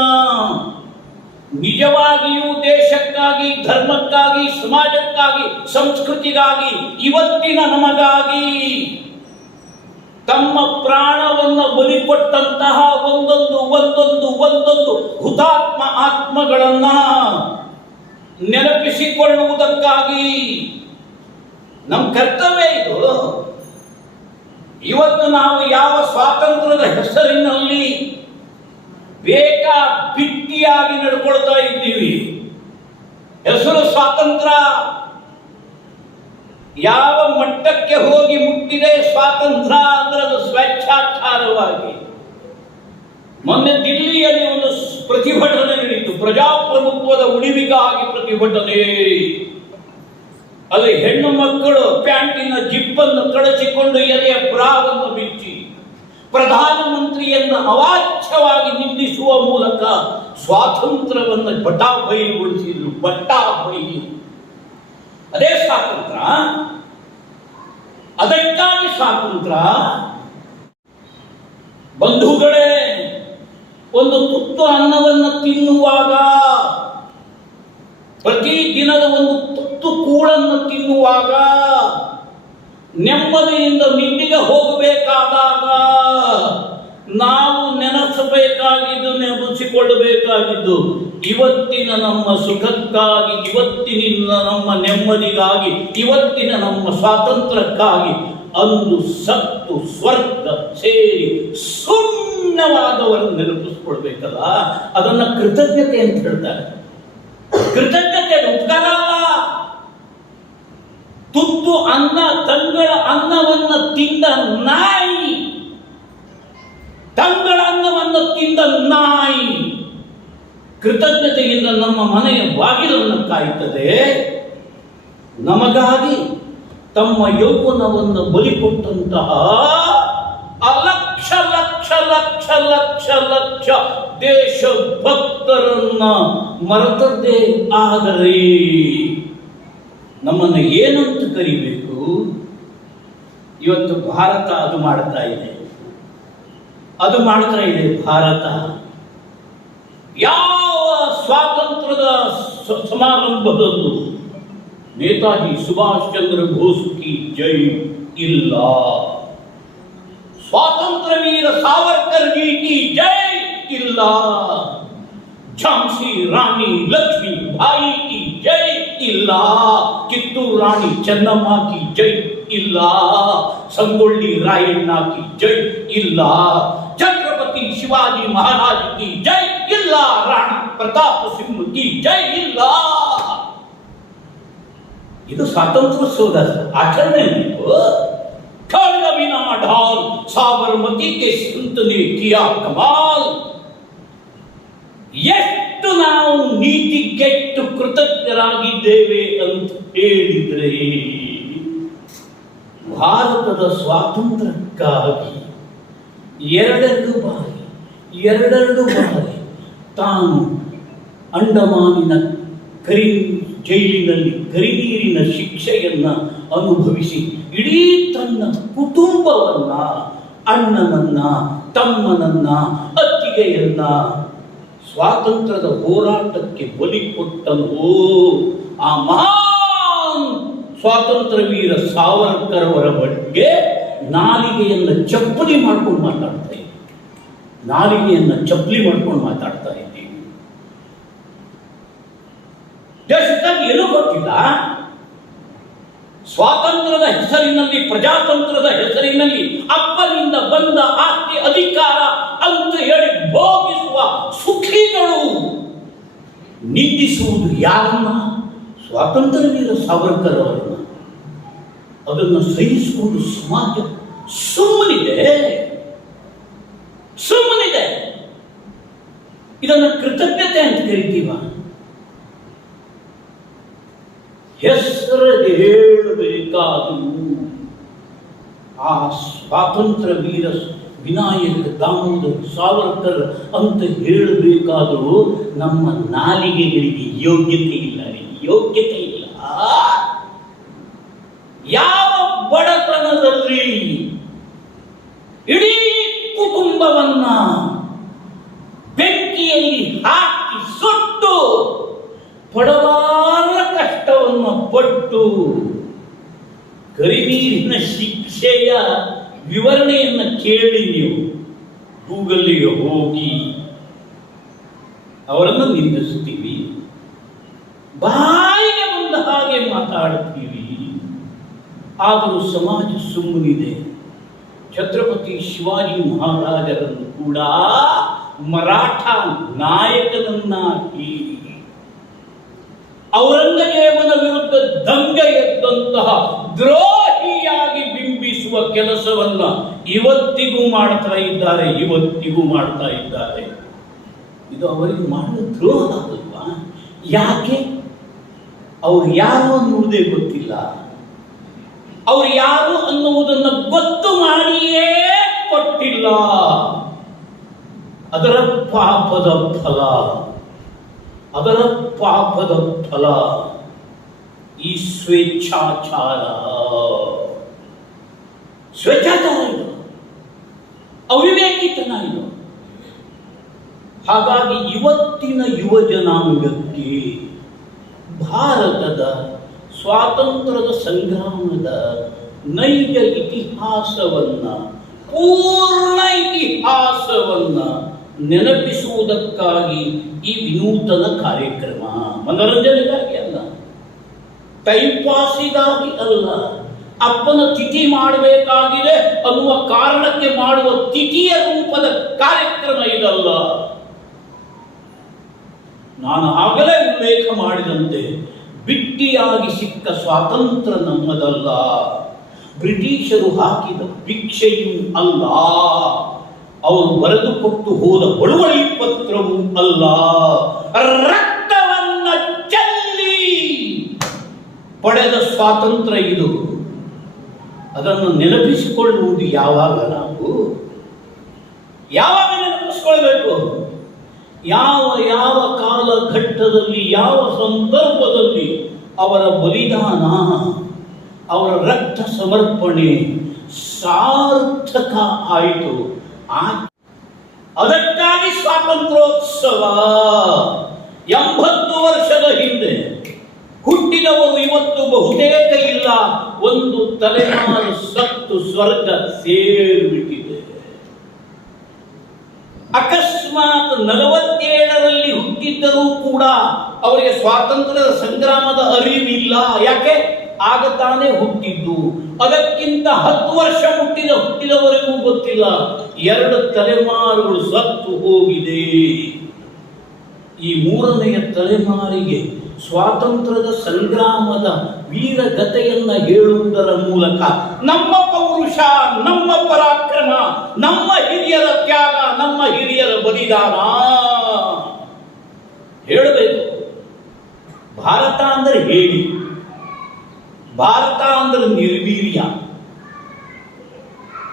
ನಿಜವಾಗಿಯೂ ದೇಶಕ್ಕಾಗಿ, ಧರ್ಮಕ್ಕಾಗಿ, ಸಮಾಜಕ್ಕಾಗಿ, ಸಂಸ್ಕೃತಿಗಾಗಿ, ಇವತ್ತಿನ ನಮಗಾಗಿ ತಮ್ಮ ಪ್ರಾಣವನ್ನು ಬಲಿಕೊಟ್ಟಂತಹ ಒಂದೊಂದು ಹುತಾತ್ಮ ಆತ್ಮಗಳನ್ನ ನೆನಪಿಸಿಕೊಳ್ಳುವುದಕ್ಕಾಗಿ ನಮ್ಮ ಕರ್ತವ್ಯ ಇದು. ಇವತ್ತು ನಾವು ಯಾವ ಸ್ವಾತಂತ್ರ್ಯದ ಹೆಸರಿನಲ್ಲಿ ಬಿಟ್ಟಿಯಾಗಿ ನಡ್ಕೊಳ್ತಾ ಇದ್ದೀವಿ. ಹೆಸರು ಸ್ವಾತಂತ್ರ್ಯ. ಯಾವ ಮಟ್ಟಕ್ಕೆ ಹೋಗಿ ಮುಟ್ಟಿದೆ ಸ್ವಾತಂತ್ರ್ಯ ಅಂದ್ರೆ ಅದು ಸ್ವೇಚ್ಛಾಚಾರವಾಗಿ. ಮೊನ್ನೆ ದಿಲ್ಲಿಯಲ್ಲಿ ಒಂದು ಪ್ರತಿಭಟನೆ ನಡೀತು, ಪ್ರಜಾಪ್ರಭುತ್ವದ ಉಳಿವಿಗಾಗಿ ಪ್ರತಿಭಟನೆ. ಅಲ್ಲಿ ಹೆಣ್ಣು ಮಕ್ಕಳು ಪ್ಯಾಂಟಿನ ಜಿಪ್ಪನ್ನು ಕಳಚಿಕೊಂಡು ಎದೆಯ ಬ್ರಾವನ್ನು ಬಿಚ್ಚಿ ಪ್ರಧಾನಮಂತ್ರಿಯನ್ನು ಅವಾಚ್ಯವಾಗಿ ನಿಂದಿಸುವ ಮೂಲಕ ಸ್ವಾತಂತ್ರ್ಯವನ್ನು ಬಟಾಬೈಲಿಗೊಳಿಸಿದ್ರು. ಬಟಾಬೈಲಿ ಅದೇ ಸ್ವಾತಂತ್ರ್ಯ, ಅದಕ್ಕಾಗಿ ಸ್ವಾತಂತ್ರ್ಯ. ಬಂಧುಗಳೇ, ಒಂದು ತುತ್ತು ಅನ್ನವನ್ನು ತಿನ್ನುವಾಗ, ಪ್ರತಿ ದಿನದ ಒಂದು ತುತ್ತು ಕೂಳನ್ನು ತಿನ್ನುವಾಗ, ನೆಮ್ಮದಿಯಿಂದ ನಿದ್ರೆಗೆ ಹೋಗಬೇಕಾದಾಗ ನಾವು ನೆನೆಸಬೇಕಾಗಿದ್ದು, ನೆನಪಿಸಿಕೊಳ್ಳಬೇಕಾಗಿದ್ದು ಇವತ್ತಿನ ನಮ್ಮ ಸುಖಕ್ಕಾಗಿ, ಇವತ್ತಿನ ನಮ್ಮ ನೆಮ್ಮದಿಗಾಗಿ, ಇವತ್ತಿನ ನಮ್ಮ ಸ್ವಾತಂತ್ರ್ಯಕ್ಕಾಗಿ ಅಂದು ಸತ್ತು ಸ್ವರ್ಗ ಸೇರಿ ಶೂನ್ಯವಾದವರನ್ನು ನೆನಪಿಸ್ಕೊಳ್ಬೇಕಲ್ಲ, ಅದನ್ನ ಕೃತಜ್ಞತೆ ಅಂತ ಹೇಳ್ತಾರೆ. ಕೃತಜ್ಞತೆ ಉಪಕಾರ ಅಲ್ಲ. ತುತ್ತು ಅನ್ನ, ತಂಗಳ ಅನ್ನವನ್ನ ತಿಂದ ನಾಯಿ, ತಂಗಳ ಅನ್ನವನ್ನು ತಿಂದ ನಾಯಿ ಕೃತಜ್ಞತೆಯಿಂದ ನಮ್ಮ ಮನೆಯ ಬಾಗಿಲನ್ನು ಕಾಯುತ್ತದೆ. ನಮಗಾಗಿ ತಮ್ಮ ಯೌವನವನ್ನು ಬಲಿಕೊಟ್ಟಂತಹ ಲಕ್ಷ ಲಕ್ಷ ಲಕ್ಷ ಲಕ್ಷ ಲಕ್ಷ ದೇಶಭಕ್ತರನ್ನ ಮರೆತದ್ದೇ ಆದರೆ ನಮ್ಮನ್ನು ಏನಂತ ಕರಿಬೇಕು? ಇವತ್ತು ಭಾರತ ಅದು ಮಾಡ್ತಾ ಇದೆ. ಭಾರತ ಯಾವ ಸ್ವಾತಂತ್ರ್ಯದ ಸಮಾರಂಭದಲ್ಲೂ ನೇತಾಜಿ ಸುಭಾಷ್ ಚಂದ್ರ ಬೋಸ್ ಕಿ ಜೈ ಇಲ್ಲ, ಸ್ವಾತಂತ್ರ್ಯ ವೀರ ಸಾವರ್ಕರ್ ಜಿ ಕಿ ಜೈ ಇಲ್ಲ, ಝಾನ್ಸಿ ರಾಣಿ ಲಕ್ಷ್ಮೀ ಬಾಯಿ ಕಿ ಜೈ ಇಲ್ಲ, ಕಿತ್ತೂರು ರಾಣಿ ಚೆನ್ನಮ್ಮ ಕಿ ಜೈ ಇಲ್ಲ, ಸಂಗೊಳ್ಳಿ ರಾಯಣ್ಣ ಕಿ ಜೈ ಇಲ್ಲ, ಛತ್ರಪತಿ ಶಿವಾಜಿ ಮಹಾರಾಜ್ ಕಿ ಜೈ ಇಲ್ಲ, ರಾಣಾ ಪ್ರತಾಪ್ ಸಿಂಹ ಕಿ ಜೈ ಇಲ್ಲ. ಇದು ಸ್ವಾತಂತ್ರ್ಯೋತ್ಸವದ ಆಚರಣೆ. ಖಡ್ಗ ಬಿನಾ ಢಾಲ್ ಸಾಬರಮತಿ ಕೆ ಸಂತ ನೆ ಕಿಯಾ ಕಮಾಲ್. ಎಷ್ಟು ನಾವು ನೀತಿ ಕೆಟ್ಟು ಕೃತಜ್ಞರಾಗಿದ್ದೇವೆ ಅಂತ ಹೇಳಿದ್ರೆ, ಭಾರತದ ಸ್ವಾತಂತ್ರ್ಯಕ್ಕಾಗಿ ಎರಡೆರಡು ಬಾರಿ ತಾನು ಅಂಡಮಾನಿನ ಜೈಲಿನಲ್ಲಿ ಕರಿನೀರಿನ ಶಿಕ್ಷೆಯನ್ನ ಅನುಭವಿಸಿ ಇಡೀ ತನ್ನ ಕುಟುಂಬವನ್ನ, ಅಣ್ಣನನ್ನ, ತಮ್ಮನನ್ನ, ಅತ್ತಿಗೆಯನ್ನ ಸ್ವಾತಂತ್ರ್ಯದ ಹೋರಾಟಕ್ಕೆ ಬಲಿ ಕೊಟ್ಟನು ಆ ಮಹಾನ್ ಸ್ವಾತಂತ್ರ್ಯ ವೀರ ಸಾವರ್ಕರ್ ಅವರ ಬಗ್ಗೆ ನಾಲಿಗೆಯನ್ನು ಚಪ್ಪಲಿ ಮಾಡ್ಕೊಂಡು ಮಾತಾಡ್ತಾ ಇದ್ದೀವಿ. ದೇಶಕ್ಕಾಗಿ ಏನೂ ಗೊತ್ತಿಲ್ಲ. ಸ್ವಾತಂತ್ರ್ಯದ ಹೆಸರಿನಲ್ಲಿ, ಪ್ರಜಾತಂತ್ರದ ಹೆಸರಿನಲ್ಲಿ ಅಪ್ಪನಿಂದ ಬಂದ ಆಸ್ತಿ ಅಧಿಕಾರ ಅಂತ ಹೇಳಿ ಭೋಗಿಸುವ ಸುಖಿಗಳು ನಿಂದಿಸುವುದು ಯಾರನ್ನ? ಸ್ವಾತಂತ್ರ್ಯ ವೀರ ಸಾವರ್ಕರ್ ಅವರನ್ನ. ಅದನ್ನು ಸಹಿಸಿಕೊಂಡು ಸಮಾಜ ಸುಮ್ಮನಿದೆ. ಇದನ್ನು ಕೃತಜ್ಞತೆ ಅಂತ ಕರಿತೀವ? ಹೆಸರು ಹೇಳಬೇಕಾದರೂ ಆ ಸ್ವಾತಂತ್ರ್ಯ ವೀರ ವಿನಾಯಕ ದಾಮೋದರ ಸಾವರ್ಕರ್ ಅಂತ ಹೇಳಬೇಕಾದರೂ ನಮ್ಮ ನಾಲಿಗೆಗಳಿಗೆ ಯೋಗ್ಯತೆ ಇಲ್ಲ. ಯಾವ ಬಡತನದಲ್ಲಿ ಇಡೀ ಕುಟುಂಬವನ್ನ ಬೆಂಕಿಯಲ್ಲಿ ಹಾಕಿ ಸುಟ್ಟು ಪಡವಾರ ಕಷ್ಟವನ್ನು ಪಟ್ಟು ಕರಿನೀರಿನ ಶಿಕ್ಷೆಯ ವಿವರಣೆಯನ್ನು ಕೇಳಿ ನೀವು ಗೂಗಲ್ಗೆ ಹೋಗಿ ಅವರನ್ನು ನಿಂದಿಸ್ತೀವಿ, ಬಾಯಿಗೆ ಬಂದ ಹಾಗೆ ಮಾತಾಡ್ತೀವಿ. ಆದರೂ ಸಮಾಜ ಸುಮ್ಮನಿದೆ. ಛತ್ರಪತಿ ಶಿವಾಜಿ ಮಹಾರಾಜರನ್ನು ಕೂಡ ಮರಾಠ ನಾಯಕನನ್ನಾಗಿ ಔರಂಗಜೇಬನ ವಿರುದ್ಧ ದಂಗ ಎದ್ದಂತಹ ದ್ರೋಹಿಯಾಗಿ ಬಿಂಬಿಸುವ ಕೆಲಸವನ್ನ ಇವತ್ತಿಗೂ ಮಾಡ್ತಾ ಇದ್ದಾರೆ. ಇದು ಅವರಿಗೆ ಮಾಡುವ ದ್ರೋಹ ಅಲ್ವಾ? ಯಾಕೆ? ಅವ್ರು ಯಾರು ಅನ್ನುವುದೇ ಗೊತ್ತಿಲ್ಲ. ಅವ್ರು ಯಾರು ಅನ್ನುವುದನ್ನು ಗೊತ್ತು ಮಾಡಿಯೇ ಕೊಟ್ಟಿಲ್ಲ. ಅದರ ಪಾಪದ ಫಲ ಈ ಸ್ವೇಚ್ಛಾಚಾರ ಇದು, ಅವಿವೇಕಿತನ ಇದು. ಹಾಗಾಗಿ ಇವತ್ತಿನ ಯುವ ಜನಾಂಗಕ್ಕೆ ಭಾರತದ ಸ್ವಾತಂತ್ರ್ಯದ ಸಂಗ್ರಾಮದ ನೈಜ ಇತಿಹಾಸವನ್ನ, ಪೂರ್ಣ ಇತಿಹಾಸವನ್ನ ನೆನಪಿಸುವುದಕ್ಕಾಗಿ ಈ ವಿನೂತನ ಕಾರ್ಯಕ್ರಮ. ಮನೋರಂಜನೆಗಾಗಿ ಅಲ್ಲ, ಟೈಮ್ ಪಾಸಿಗಾಗಿ ಅಲ್ಲ, ಅಪ್ಪನ ತಿಥಿ ಮಾಡಬೇಕಾಗಿದೆ ಅನ್ನುವ ಕಾರಣಕ್ಕೆ ಮಾಡುವ ತಿಥಿಯ ರೂಪದ ಕಾರ್ಯಕ್ರಮ ಇದಲ್ಲ. ನಾನು ಆಗಲೇ ಉಲ್ಲೇಖ ಮಾಡಿದಂತೆ ಬಿಟ್ಟಿಯಾಗಿ ಸಿಕ್ಕ ಸ್ವಾತಂತ್ರ್ಯ ನಮ್ಮದಲ್ಲ, ಬ್ರಿಟಿಷರು ಹಾಕಿದ ಭಿಕ್ಷೆಯೂ ಅಲ್ಲ, ಅವರು ಬರೆದುಕೊಟ್ಟು ಹೋದ ಬಳುವಳಿ ಪತ್ರವೂ ಅಲ್ಲ, ರಕ್ತವನ್ನ ಚೆಲ್ಲಿ ಪಡೆದ ಸ್ವಾತಂತ್ರ್ಯ ಇದು. ಅದನ್ನು ನೆನಪಿಸಿಕೊಳ್ಳುವುದು ಯಾವಾಗ ನೆನಪಿಸಿಕೊಳ್ಬೇಕು? ಯಾವ ಕಾಲಘಟ್ಟದಲ್ಲಿ, ಯಾವ ಸಂದರ್ಭದಲ್ಲಿ ಅವರ ಬಲಿದಾನ, ಅವರ ರಕ್ತ ಸಮರ್ಪಣೆ ಸಾರ್ಥಕ ಆಯಿತು. ಅದಕ್ಕಾಗಿ ಸ್ವಾತಂತ್ರ್ಯೋತ್ಸವ. 80 ವರ್ಷದ ಹಿಂದೆ ಹುಟ್ಟಿದವರು ಇವತ್ತು ಬಹುತೇಕ ಇಲ್ಲ. ಒಂದು ತಲೆಮಾರು ಸತ್ತು ಸ್ವರ್ಗ ಸೇರಿಬಿಟ್ಟಿದೆ. ಅಕಸ್ಮಾತ್ 47ರಲ್ಲಿ ಹುಟ್ಟಿದ್ದರೂ ಕೂಡ ಅವರಿಗೆ ಸ್ವಾತಂತ್ರ್ಯದ ಸಂಗ್ರಾಮದ ಅರಿವಿಲ್ಲ. ಯಾಕೆ? ಆಗ ತಾನೇ ಹುಟ್ಟಿದ್ದು. ಅದಕ್ಕಿಂತ 10 ವರ್ಷ ಹುಟ್ಟಿದವರಿಗೂ ಗೊತ್ತಿಲ್ಲ. 2 ತಲೆಮಾರುಗಳು ಸತ್ತು ಹೋಗಿದೆ. ಈ 3ನೆಯ ತಲೆಮಾರಿಗೆ ಸ್ವಾತಂತ್ರ್ಯದ ಸಂಗ್ರಾಮದ ವೀರಗತೆಯನ್ನ ಹೇಳುವುದರ ಮೂಲಕ ನಮ್ಮ ಪೌರುಷ, ನಮ್ಮ ಪರಾಕ್ರಮ, ನಮ್ಮ ಹಿರಿಯರ ತ್ಯಾಗ, ನಮ್ಮ ಹಿರಿಯರ ಬಲಿದಾನ ಹೇಳಬೇಕು. ಭಾರತ ಅಂದರೆ ಹೇಳಿ, ಭಾರತ ಅಂದರೆ ನಿರ್ವೀರ್ಯ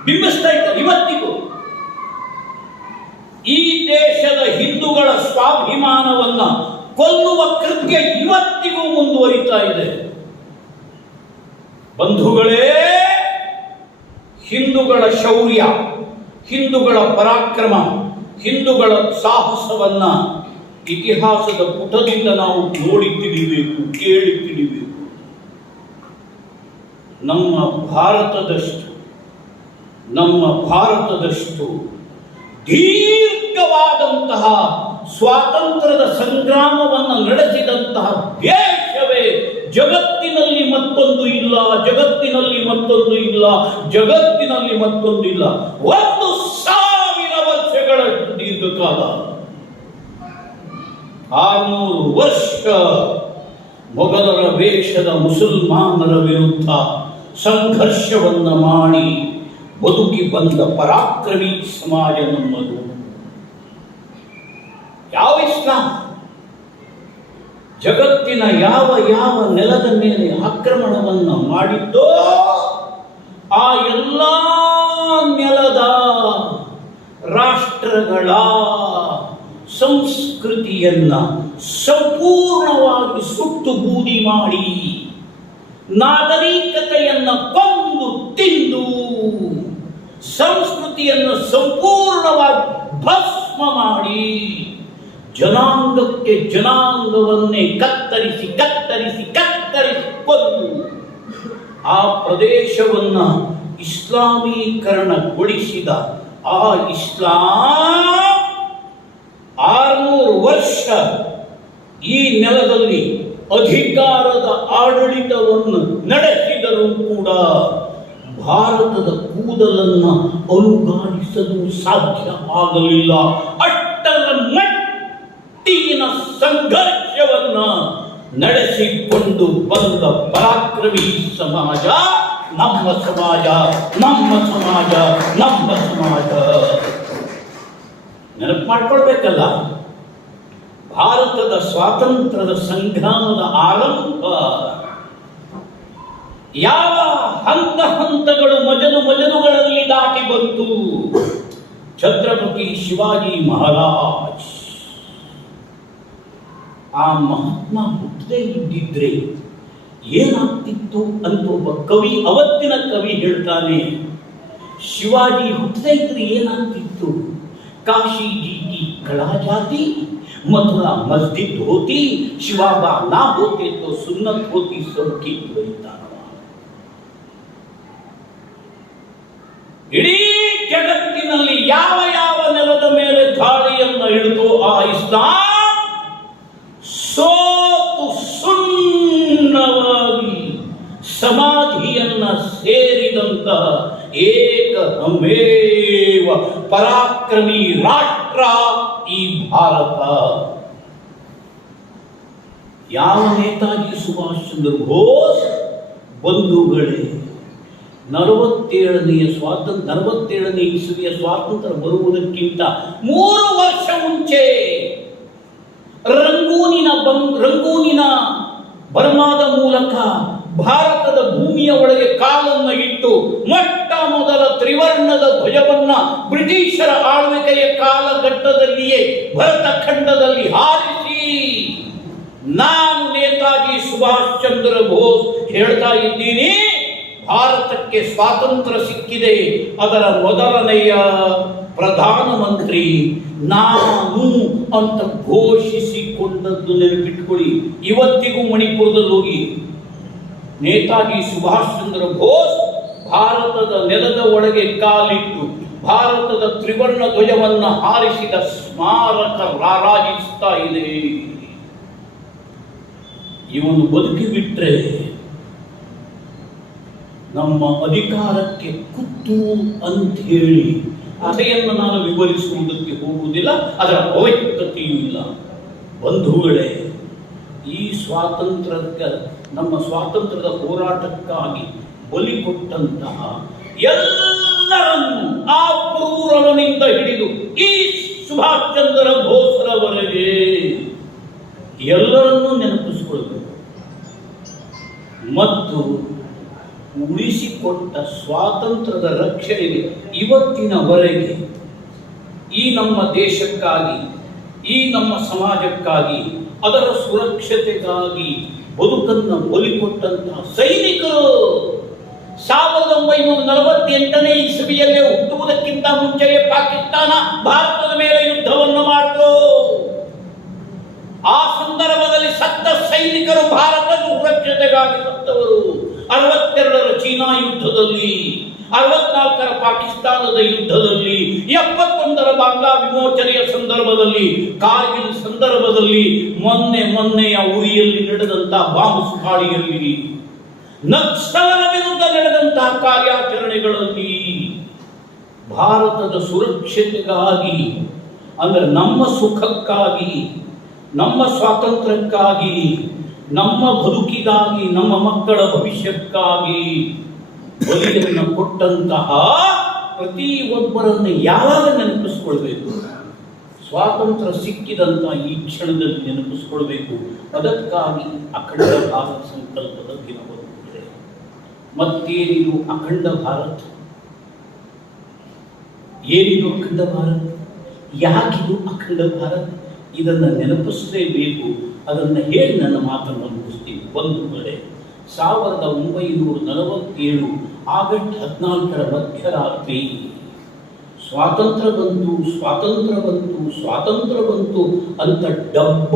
ಬಿಂಬಿಸ್ತಾ ಇದ್ದಾರೆ ಇವತ್ತಿಗೂ. ಈ ದೇಶದ ಹಿಂದೂಗಳ ಸ್ವಾಭಿಮಾನವನ್ನ ಕೊಲ್ಲುವ ಕೃತ್ಯ ಇವತ್ತಿಗೂ ಮುಂದುವರಿತಾ ಇದೆ. ಬಂಧುಗಳೇ, ಹಿಂದೂಗಳ ಶೌರ್ಯ, ಹಿಂದೂಗಳ ಪರಾಕ್ರಮ, ಹಿಂದೂಗಳ ಸಾಹಸವನ್ನ ಇತಿಹಾಸದ ಪುಟದಿಂದ ನಾವು ನೋಡಿ ತಿಳಿಬೇಕು, ಕೇಳಿ ತಿಳಿಬೇಕು. ನಮ್ಮ ಭಾರತದಷ್ಟು ದೀರ್ಘವಾದಂತಹ ಸ್ವಾತಂತ್ರ್ಯದ ಸಂಗ್ರಾಮವನ್ನು ನಡೆಸಿದಂತಹ ದೇಶವೇ ಜಗತ್ತಿನಲ್ಲಿ ಮತ್ತೊಂದು ಇಲ್ಲ, ಜಗತ್ತಿನಲ್ಲಿ ಮತ್ತೊಂದು ಇಲ್ಲ, ಜಗತ್ತಿನಲ್ಲಿ ಮತ್ತೊಂದು ಇಲ್ಲ. 1000 ವರ್ಷಗಳಷ್ಟು ದೀರ್ಘಕಾಲ, 600 ವರ್ಷ ಮೊಘಲರ ವೇಷದ ಮುಸಲ್ಮಾನರ ವಿರುದ್ಧ ಸಂಘರ್ಷವನ್ನ ಮಾಡಿ ಬದುಕಿ ಬಂದ ಪರಾಕ್ರಮಿ ಸಮಾಜ ನಮ್ಮದು. ಯಾವ ಇಸ್ಲಾಂ ಜಗತ್ತಿನ ಯಾವ ನೆಲದ ಮೇಲೆ ಆಕ್ರಮಣವನ್ನ ಮಾಡಿದ್ದೋ ಆ ಎಲ್ಲ ನೆಲದ ರಾಷ್ಟ್ರಗಳ ಸಂಸ್ಕೃತಿಯನ್ನ ಸಂಪೂರ್ಣವಾಗಿ ಸುಟ್ಟು ಬೂದಿ ಮಾಡಿ, ನಾಗರಿಕತೆಯನ್ನ ಕೊಂದು ತಿಂದು, ಸಂಸ್ಕೃತಿಯನ್ನು ಸಂಪೂರ್ಣವಾಗಿ ಭಸ್ಮ ಮಾಡಿ, ಜನಾಂಗಕ್ಕೆ ಜನಾಂಗವನ್ನೇ ಕತ್ತರಿಸಿ ಕೊಂದು ಆ ಪ್ರದೇಶವನ್ನ ಇಸ್ಲಾಮೀಕರಣಗೊಳಿಸಿದ ಆ ಇಸ್ಲಾಂ 600 ವರ್ಷ ಈ ನೆಲದಲ್ಲಿ ಅಧಿಕಾರದ ಆಡಳಿತವನ್ನು ನಡೆಸಿದರೂ ಕೂಡ ಭಾರತದ ಕೂದಲನ್ನ ಅಲುಗಾಡಿಸಲು ಸಾಧ್ಯ ಆಗಲಿಲ್ಲ. ಅಷ್ಟರ ಮಟ್ಟಿನ ಸಂಘರ್ಷವನ್ನ ನಡೆಸಿಕೊಂಡು ಬಂದ ಪರಾಕ್ರಮಿ ಸಮಾಜ ನಮ್ಮ ಸಮಾಜ. ನೆನಪು ಮಾಡ್ಕೊಳ್ಬೇಕಲ್ಲ, ಭಾರತದ ಸ್ವಾತಂತ್ರ್ಯದ ಸಂಗ್ರಾಮದ ಆರಂಭ ಯಾವ ಹಂತಗಳು ಮಜಲುಗಳಲ್ಲಿ ದಾಟಿ ಬಂತು. ಛತ್ರಪತಿ ಶಿವಾಜಿ ಮಹಾರಾಜ್, ಆ ಮಹಾತ್ಮ ಹುಟ್ಟದೇ ಇದ್ದಿದ್ರೆ ಏನಾಗ್ತಿತ್ತು ಅಂತ ಒಬ್ಬ ಕವಿ, ಅವತ್ತಿನ ಕವಿ ಹೇಳ್ತಾನೆ. ಶಿವಾಜಿ ಹುಟ್ಟದೇ ಇದ್ರೆ ಏನಾಗ್ತಿತ್ತು? काशी जी की कड़ा जाती, मथुरा मस्जिद होती, शिवाबा ना होते तो सुन्नत होती सबकी ತ್ವರಿತ. ಇಡೀ ಜಗತ್ತಿನಲ್ಲಿ ಯಾವ ನೆಲದ ಮೇಲೆ ದಾಳಿಯನ್ನು ಹಿಡಿದು ಆ ಇಸ್ಲಾಂ ಸೋತು ಸುಣ್ಣವಾಗಿ ಸಮಾಧಿಯನ್ನ ಏಕಮೇವ ಪರಾಕ್ರಮಿ ರಾಷ್ಟ್ರ ಈ ಭಾರತ. ಯಾವ ನೇತಾಜಿ ಸುಭಾಷ್ ಚಂದ್ರ ಬೋಸ್ ಬಂಧುಗಳೇ 47ನೇ ಇಸವಿಯ ಸ್ವಾತಂತ್ರ್ಯ ಬರುವುದಕ್ಕಿಂತ 3 ವರ್ಷ ಮುಂಚೆ ರಂಗೂನಿನ ಬರ್ಮಾದ ಮೂಲಕ ಭಾರತದ ಭೂಮಿಯ ಒಳಗೆ ಕಾಲನ್ನು ಇಟ್ಟು ಮೊಟ್ಟ ಮೊದಲ ತ್ರಿವರ್ಣದ ಧ್ವಜವನ್ನ ಬ್ರಿಟಿಷರ ಆಳ್ವಿಕೆಯ ಕಾಲಘಟ್ಟದಲ್ಲಿಯೇ ಭರತ ಖಂಡದಲ್ಲಿ ಹಾರಿಸಿ ನಾನು ನೇತಾಜಿ ಸುಭಾಷ್ ಚಂದ್ರ ಬೋಸ್ ಹೇಳ್ತಾ ಇದ್ದೀನಿ, ಭಾರತಕ್ಕೆ ಸ್ವಾತಂತ್ರ್ಯ ಸಿಕ್ಕಿದೆ, ಅದರ ಮೊದಲನೆಯ ಪ್ರಧಾನಮಂತ್ರಿ ನಾನು ಅಂತ ಘೋಷಿಸಿಕೊಂಡದ್ದು ನೆನಪಿಟ್ಟುಕೊಳ್ಳಿ. ಇವತ್ತಿಗೂ ಮಣಿಪುರದಲ್ಲಿ ಹೋಗಿ ನೇತಾಜಿ ಸುಭಾಷ್ ಚಂದ್ರ ಬೋಸ್ ಭಾರತದ ನೆಲದ ಒಳಗೆ ಕಾಲಿಟ್ಟು ಭಾರತದ ತ್ರಿವರ್ಣ ಧ್ವಜವನ್ನು ಹಾರಿಸಿದ ಸ್ಮಾರಕ ರಾರಾಜಿಸ್ತಾ ಇದೆ. ಇವನು ಬದುಕಿಬಿಟ್ರೆ ನಮ್ಮ ಅಧಿಕಾರಕ್ಕೆ ಕುತ್ತು ಅಂತ ಹೇಳಿ ಕಥೆಯನ್ನು ನಾನು ವಿವರಿಸುವುದಕ್ಕೆ ಹೋಗುವುದಿಲ್ಲ, ಅದರ ಅವಶ್ಯಕತೆಯೂ ಇಲ್ಲ. ಬಂಧುಗಳೇ, ಈ ಸ್ವಾತಂತ್ರ್ಯಕ್ಕೆ ನಮ್ಮ ಸ್ವಾತಂತ್ರ್ಯದ ಹೋರಾಟಕ್ಕಾಗಿ ಬಲಿ ಕೊಟ್ಟಂತಹ ಎಲ್ಲರನ್ನು ಆ ಪೂರ್ವನಿಂದ ಹಿಡಿದು ಈ ಸುಭಾಷ್ ಚಂದ್ರ ಬೋಸ್ರವರೆಗೆ ಎಲ್ಲರನ್ನೂ ನೆನಪಿಸಿಕೊಳ್ಳಬೇಕು ಮತ್ತು ಉಳಿಸಿಕೊಟ್ಟ ಸ್ವಾತಂತ್ರ್ಯದ ರಕ್ಷಣೆಗೆ ಇವತ್ತಿನವರೆಗೆ ಈ ನಮ್ಮ ದೇಶಕ್ಕಾಗಿ, ಈ ನಮ್ಮ ಸಮಾಜಕ್ಕಾಗಿ, ಅದರ ಸುರಕ್ಷತೆಗಾಗಿ ಬದುಕನ್ನು ಬಲಿಕೊಟ್ಟಂತಹ ಸೈನಿಕರು 1948ನೇ ಇಸವಿಯಲ್ಲೇ ಹುಟ್ಟುವುದಕ್ಕಿಂತ ಮುಂಚೆಯೇ ಪಾಕಿಸ್ತಾನ ಭಾರತದ ಮೇಲೆ ಯುದ್ಧವನ್ನು ಮಾಡಿತು. ಆ ಸಂದರ್ಭದಲ್ಲಿ ಸತ್ತ ಸೈನಿಕರು ಭಾರತದ ಸುರಕ್ಷತೆಗಾಗಿ ಸತ್ತವರು. 62ರ ಚೀನಾ ಯುದ್ಧದಲ್ಲಿ, 64ರ ಪಾಕಿಸ್ತಾನದ ಯುದ್ಧದಲ್ಲಿ, 71ರ ಬಾಂಗ್ಲಾ ವಿಮೋಚನೆಯ ಸಂದರ್ಭದಲ್ಲಿ, ಕಾರ್ಗಿಲ್ ಸಂದರ್ಭದಲ್ಲಿ, ಮೊನ್ನೆಯ ಉರಿಯಲ್ಲಿ ನಡೆದಂತಹ ಬಾಂಬ್ ದಾಳಿಯಲ್ಲಿ, ನಕ್ಸಲರ ವಿರುದ್ಧ ನಡೆದಂತಹ ಕಾರ್ಯಾಚರಣೆಗಳಲ್ಲಿ ಭಾರತದ ಸುರಕ್ಷತೆಗಾಗಿ, ಅಂದರೆ ನಮ್ಮ ಸುಖಕ್ಕಾಗಿ, ನಮ್ಮ ಸ್ವಾತಂತ್ರ್ಯಕ್ಕಾಗಿ, ನಮ್ಮ ಬದುಕಿಗಾಗಿ, ನಮ್ಮ ಮಕ್ಕಳ ಭವಿಷ್ಯಕ್ಕಾಗಿ ಬಲಿಯನ್ನು ಕೊಟ್ಟಂತಹ ಪ್ರತಿಯೊಬ್ಬರನ್ನು ಯಾವಾಗ ನೆನಪಿಸ್ಕೊಳ್ಬೇಕು? ಸ್ವಾತಂತ್ರ್ಯ ಸಿಕ್ಕಿದಂತಹ ಈ ಕ್ಷಣದಲ್ಲಿ ನೆನಪಿಸ್ಕೊಳ್ಬೇಕು. ಅದಕ್ಕಾಗಿ ಅಖಂಡ ಭಾರತ ಸಂಕಲ್ಪದ ದಿನ ಬರುತ್ತದೆ. ಮತ್ತೇನಿದು ಅಖಂಡ ಭಾರತ? ಏನಿದು ಅಖಂಡ ಭಾರತ? ಯಾಕಿದು ಅಖಂಡ ಭಾರತ? ಇದನ್ನು ನೆನಪಿಸಲೇಬೇಕು. ಅದನ್ನು ಹೇಳಿ ನನ್ನ ಮಾತನ್ನು ಮುಗಿಸ್ತೀನಿ. ಬಂಧುಗಳೇ, 1947 ಆಗಸ್ಟ್ 14ರ ಮಧ್ಯರಾತ್ರಿ ಸ್ವಾತಂತ್ರ್ಯ ಬಂತು ಅಂತ ಡಬ್ಬ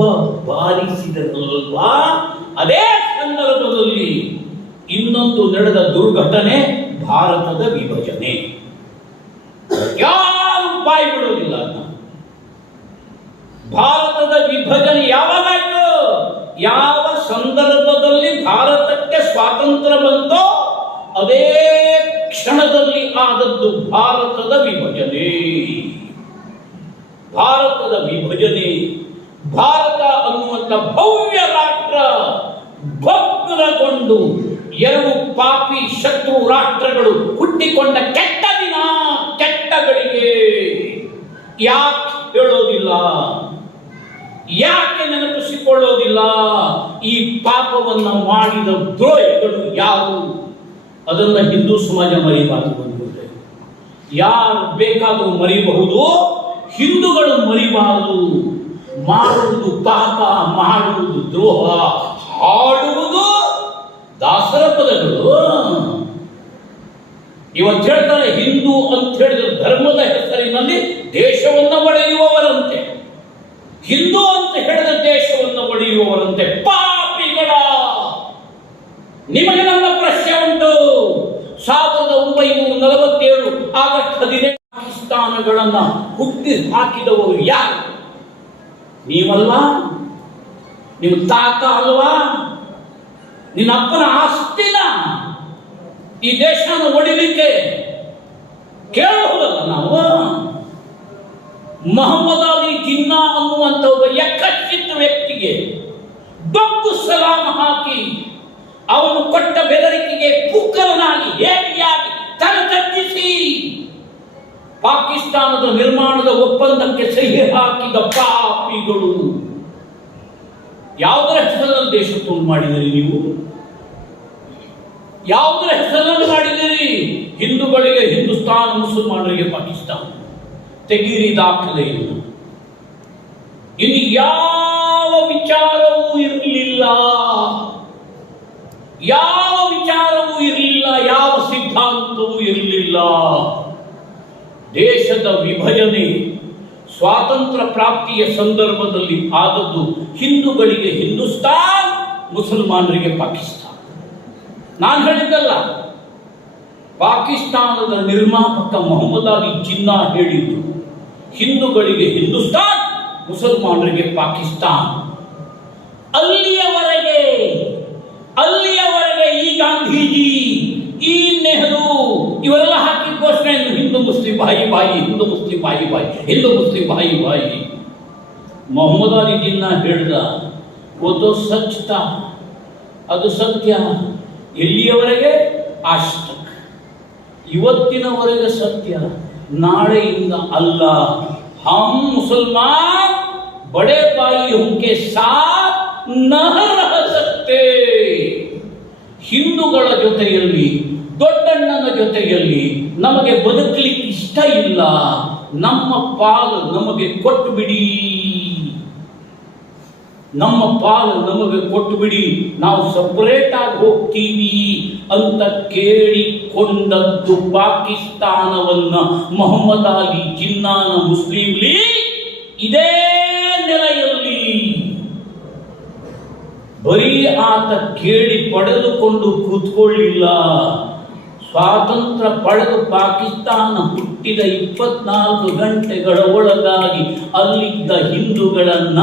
ಬಾರಿಸಿದರಲ್ವಾ, ಅದೇ ಸಂದರ್ಭದಲ್ಲಿ ಇನ್ನೊಂದು ನಡೆದ ದುರ್ಘಟನೆ ಭಾರತದ ವಿಭಜನೆ. ಯಾರು ಬಾಯಿ ಬಿಡೋದಿಲ್ಲ. ಭಾರತದ ವಿಭಜನೆ ಯಾವಾಗಾಯ್ತು? ಯಾವ ಸಂದರ್ಭದಲ್ಲಿ ಭಾರತಕ್ಕೆ ಸ್ವಾತಂತ್ರ್ಯ ಬಂತೋ ಅದೇ ಕ್ಷಣದಲ್ಲಿ ಆದದ್ದು ಭಾರತದ ವಿಭಜನೆ. ಭಾರತ ಅನ್ನುವಂಥ ಭವ್ಯ ರಾಷ್ಟ್ರ ಭಗ್ನಗೊಂಡು 2 ಪಾಪಿ ಶತ್ರು ರಾಷ್ಟ್ರಗಳು ಹುಟ್ಟಿಕೊಂಡ ಕೆಟ್ಟ ದಿನ, ಕೆಟ್ಟ ಗಳಿಗೆ. ಯಾಕೆ ಹೇಳೋದಿಲ್ಲ? ಯಾಕೆ ನೆನಪಿಸಿಕೊಳ್ಳೋದಿಲ್ಲ? ಈ ಪಾಪವನ್ನು ಮಾಡಿದ ದ್ರೋಹಿಗಳು ಯಾರು? ಅದನ್ನು ಹಿಂದೂ ಸಮಾಜ ಮರಿಬಾರದು. ಬಂದಿದೆ, ಯಾರು ಬೇಕಾದರೂ ಮರಿಬಹುದು, ಹಿಂದೂಗಳು ಮರಿಬಾರದು. ಮಾಡುವುದು ಪಾಪ, ಮಾಡುವುದು ದ್ರೋಹ, ಹಾಡುವುದು ದಾಸರ ಪದಗಳು. ಇವತ್ತು ಹೇಳ್ತಾರೆ ಹಿಂದೂ ಅಂತ ಹೇಳಿದ್ರೆ ಧರ್ಮದ ಹೆಸರಿನಲ್ಲಿ ದೇಶವನ್ನು ಒಡೆಯುವವರಂತೆ, ಹಿಂದೂ ಅಂತ ಹೇಳಿದ ದೇಶವನ್ನು ಒಡೆಯುವವರಂತೆ. ಪಾಪಿಗಳ! ನಿಮಗೆ ನನ್ನ ಪ್ರಶ್ನೆ ಉಂಟು. 1947 ಆಗಸ್ಟ್ 15 ಪಾಕಿಸ್ತಾನಗಳನ್ನ ಹುಟ್ಟಿ ಹಾಕಿದವರು ಯಾರು? ನೀವಲ್ಲ? ನಿಮ್ಮ ತಾತ ಅಲ್ವಾ? ನಿನ್ನ ಅಪ್ಪನ ಆಸ್ತಿನ ಈ ದೇಶನ ಒಡಿಲಿಕ್ಕೆ ಕೇಳಬಹುದಲ್ಲ ನಾವು. ಮೊಹಮ್ಮದ್ ಅಲಿ ಜಿನ್ನಾ ಅನ್ನುವಂಥ ಒಬ್ಬ ಯಕಶ್ಚಿತ್ ವ್ಯಕ್ತಿಗೆ ದೊಡ್ಡ ಸಲಾಮ್ ಹಾಕಿ ಅವನು ಕೊಟ್ಟ ಬೆದರಿಕೆಗೆ ಪುಕ್ಕಲನಾಗಿ ಹೇಟಿಯಾಗಿ ತಲೆತಗ್ಗಿಸಿ ಪಾಕಿಸ್ತಾನದ ನಿರ್ಮಾಣದ ಒಪ್ಪಂದಕ್ಕೆ ಸಹಿ ಹಾಕಿದ ಪಾಪಿಗಳು. ಯಾವುದರ ಹೆಸರಲ್ಲಿ ದೇಶ ತುಂಡು ಮಾಡಿದಿರಿ ನೀವು? ಯಾವುದರ ಹೆಸರನ್ನು ಮಾಡಿದಿರಿ? ಹಿಂದೂಗಳಿಗೆ ಹಿಂದೂಸ್ತಾನ್, ಮುಸಲ್ಮಾನರಿಗೆ ಪಾಕಿಸ್ತಾನ. ತೆಗೀರಿ ದಾಖಲೆಯನ್ನು. ಇನ್ನು ಯಾವ ವಿಚಾರವೂ ಇರಲಿಲ್ಲ, ಯಾವ ವಿಚಾರವೂ ಇರಲಿಲ್ಲ, ಯಾವ ಸಿದ್ಧಾಂತವೂ ಇರಲಿಲ್ಲ. ದೇಶದ ವಿಭಜನೆ ಸ್ವಾತಂತ್ರ್ಯ ಪ್ರಾಪ್ತಿಯ ಸಂದರ್ಭದಲ್ಲಿ ಆದದ್ದು ಹಿಂದೂಗಳಿಗೆ ಹಿಂದೂಸ್ತಾನ್, ಮುಸಲ್ಮಾನರಿಗೆ ಪಾಕಿಸ್ತಾನ. ನಾನು ಹೇಳಿದ್ದಲ್ಲ, ಪಾಕಿಸ್ತಾನದ ನಿರ್ಮಾಪಕ ಮೊಹಮ್ಮದ್ ಅಲಿ ಜಿನ್ನಾ ಹೇಳಿದ್ದು. ಹಿಂದೂಗಳಿಗೆ ಹಿಂದೂಸ್ತಾನ್, ಮುಸಲ್ಮಾನರಿಗೆ ಪಾಕಿಸ್ತಾನ್. ಅಲ್ಲಿಯವರೆಗೆ ಈ ಗಾಂಧೀಜಿ, ಈ ನೆಹರು ಇವರೆಲ್ಲ ಹಾಕಿದ ಘೋಷಣೆ ಹಿಂದೂ ಮುಸ್ಲಿಂ ಭಾಯಿ ಭಾಯಿ, ಹಿಂದೂ ಮುಸ್ಲಿಂ ಭಾಯಿ ಭಾಯಿ, ಹಿಂದೂ ಮುಸ್ಲಿಂ ಭಾಯಿ ಭಾಯಿ. ಮೊಹಮ್ಮದ್ ಅಲಿ ಜಿನ್ನಾ ಹೇಳಿದ ಓದೋ ಸಚ್ತ, ಅದು ಸತ್ಯ. ಎಲ್ಲಿಯವರೆಗೆ? ಆಷ್ಟಕ್. ಇವತ್ತಿನವರೆಗೆ ಸತ್ಯ, ನಾಳೆಯಿಂದ ಅಲ್ಲ. ಹಮ್ ಮುಸಲ್ಮಾನ್ ಬಡೆ ಬಾಯಿ ಹುಂಕೆ ಸಾಥ್ ನಹ ರಹ ಸಕ್ತೆ. ಹಿಂದೂಗಳ ಜೊತೆಯಲ್ಲಿ, ದೊಡ್ಡಣ್ಣನ ಜೊತೆಯಲ್ಲಿ ನಮಗೆ ಬದುಕಲಿಕ್ಕೆ ಇಷ್ಟ ಇಲ್ಲ. ನಮ್ಮ ಪಾಲು ನಮಗೆ ಕೊಟ್ಟು ಬಿಡಿ, ನಮ್ಮ ಪಾಲು ನಮಗೆ ಕೊಟ್ಟು ಬಿಡಿ, ನಾವು ಸಪರೇಟ್ ಆಗಿ ಹೋಗ್ತೀವಿ ಅಂತ ಕೇಳಿಕೊಂಡದ್ದು ಪಾಕಿಸ್ತಾನವನ್ನ ಮೊಹಮ್ಮದ್ ಅಲಿ ಜಿನ್ನಾನ ಮುಸ್ಲಿಂ ಲೀಗ್ ಇದೇ ನೆಲೆಯಲ್ಲಿ. ಬರೀ ಆತ ಕೇಳಿ ಪಡೆದುಕೊಂಡು ಕೂತ್ಕೊಳ್ಳಿಲ್ಲ. ಸ್ವಾತಂತ್ರ್ಯ ಪಡೆದು ಪಾಕಿಸ್ತಾನ ಹುಟ್ಟಿದ 24 ಗಂಟೆಗಳ ಒಳಗಾಗಿ ಅಲ್ಲಿದ್ದ ಹಿಂದೂಗಳನ್ನ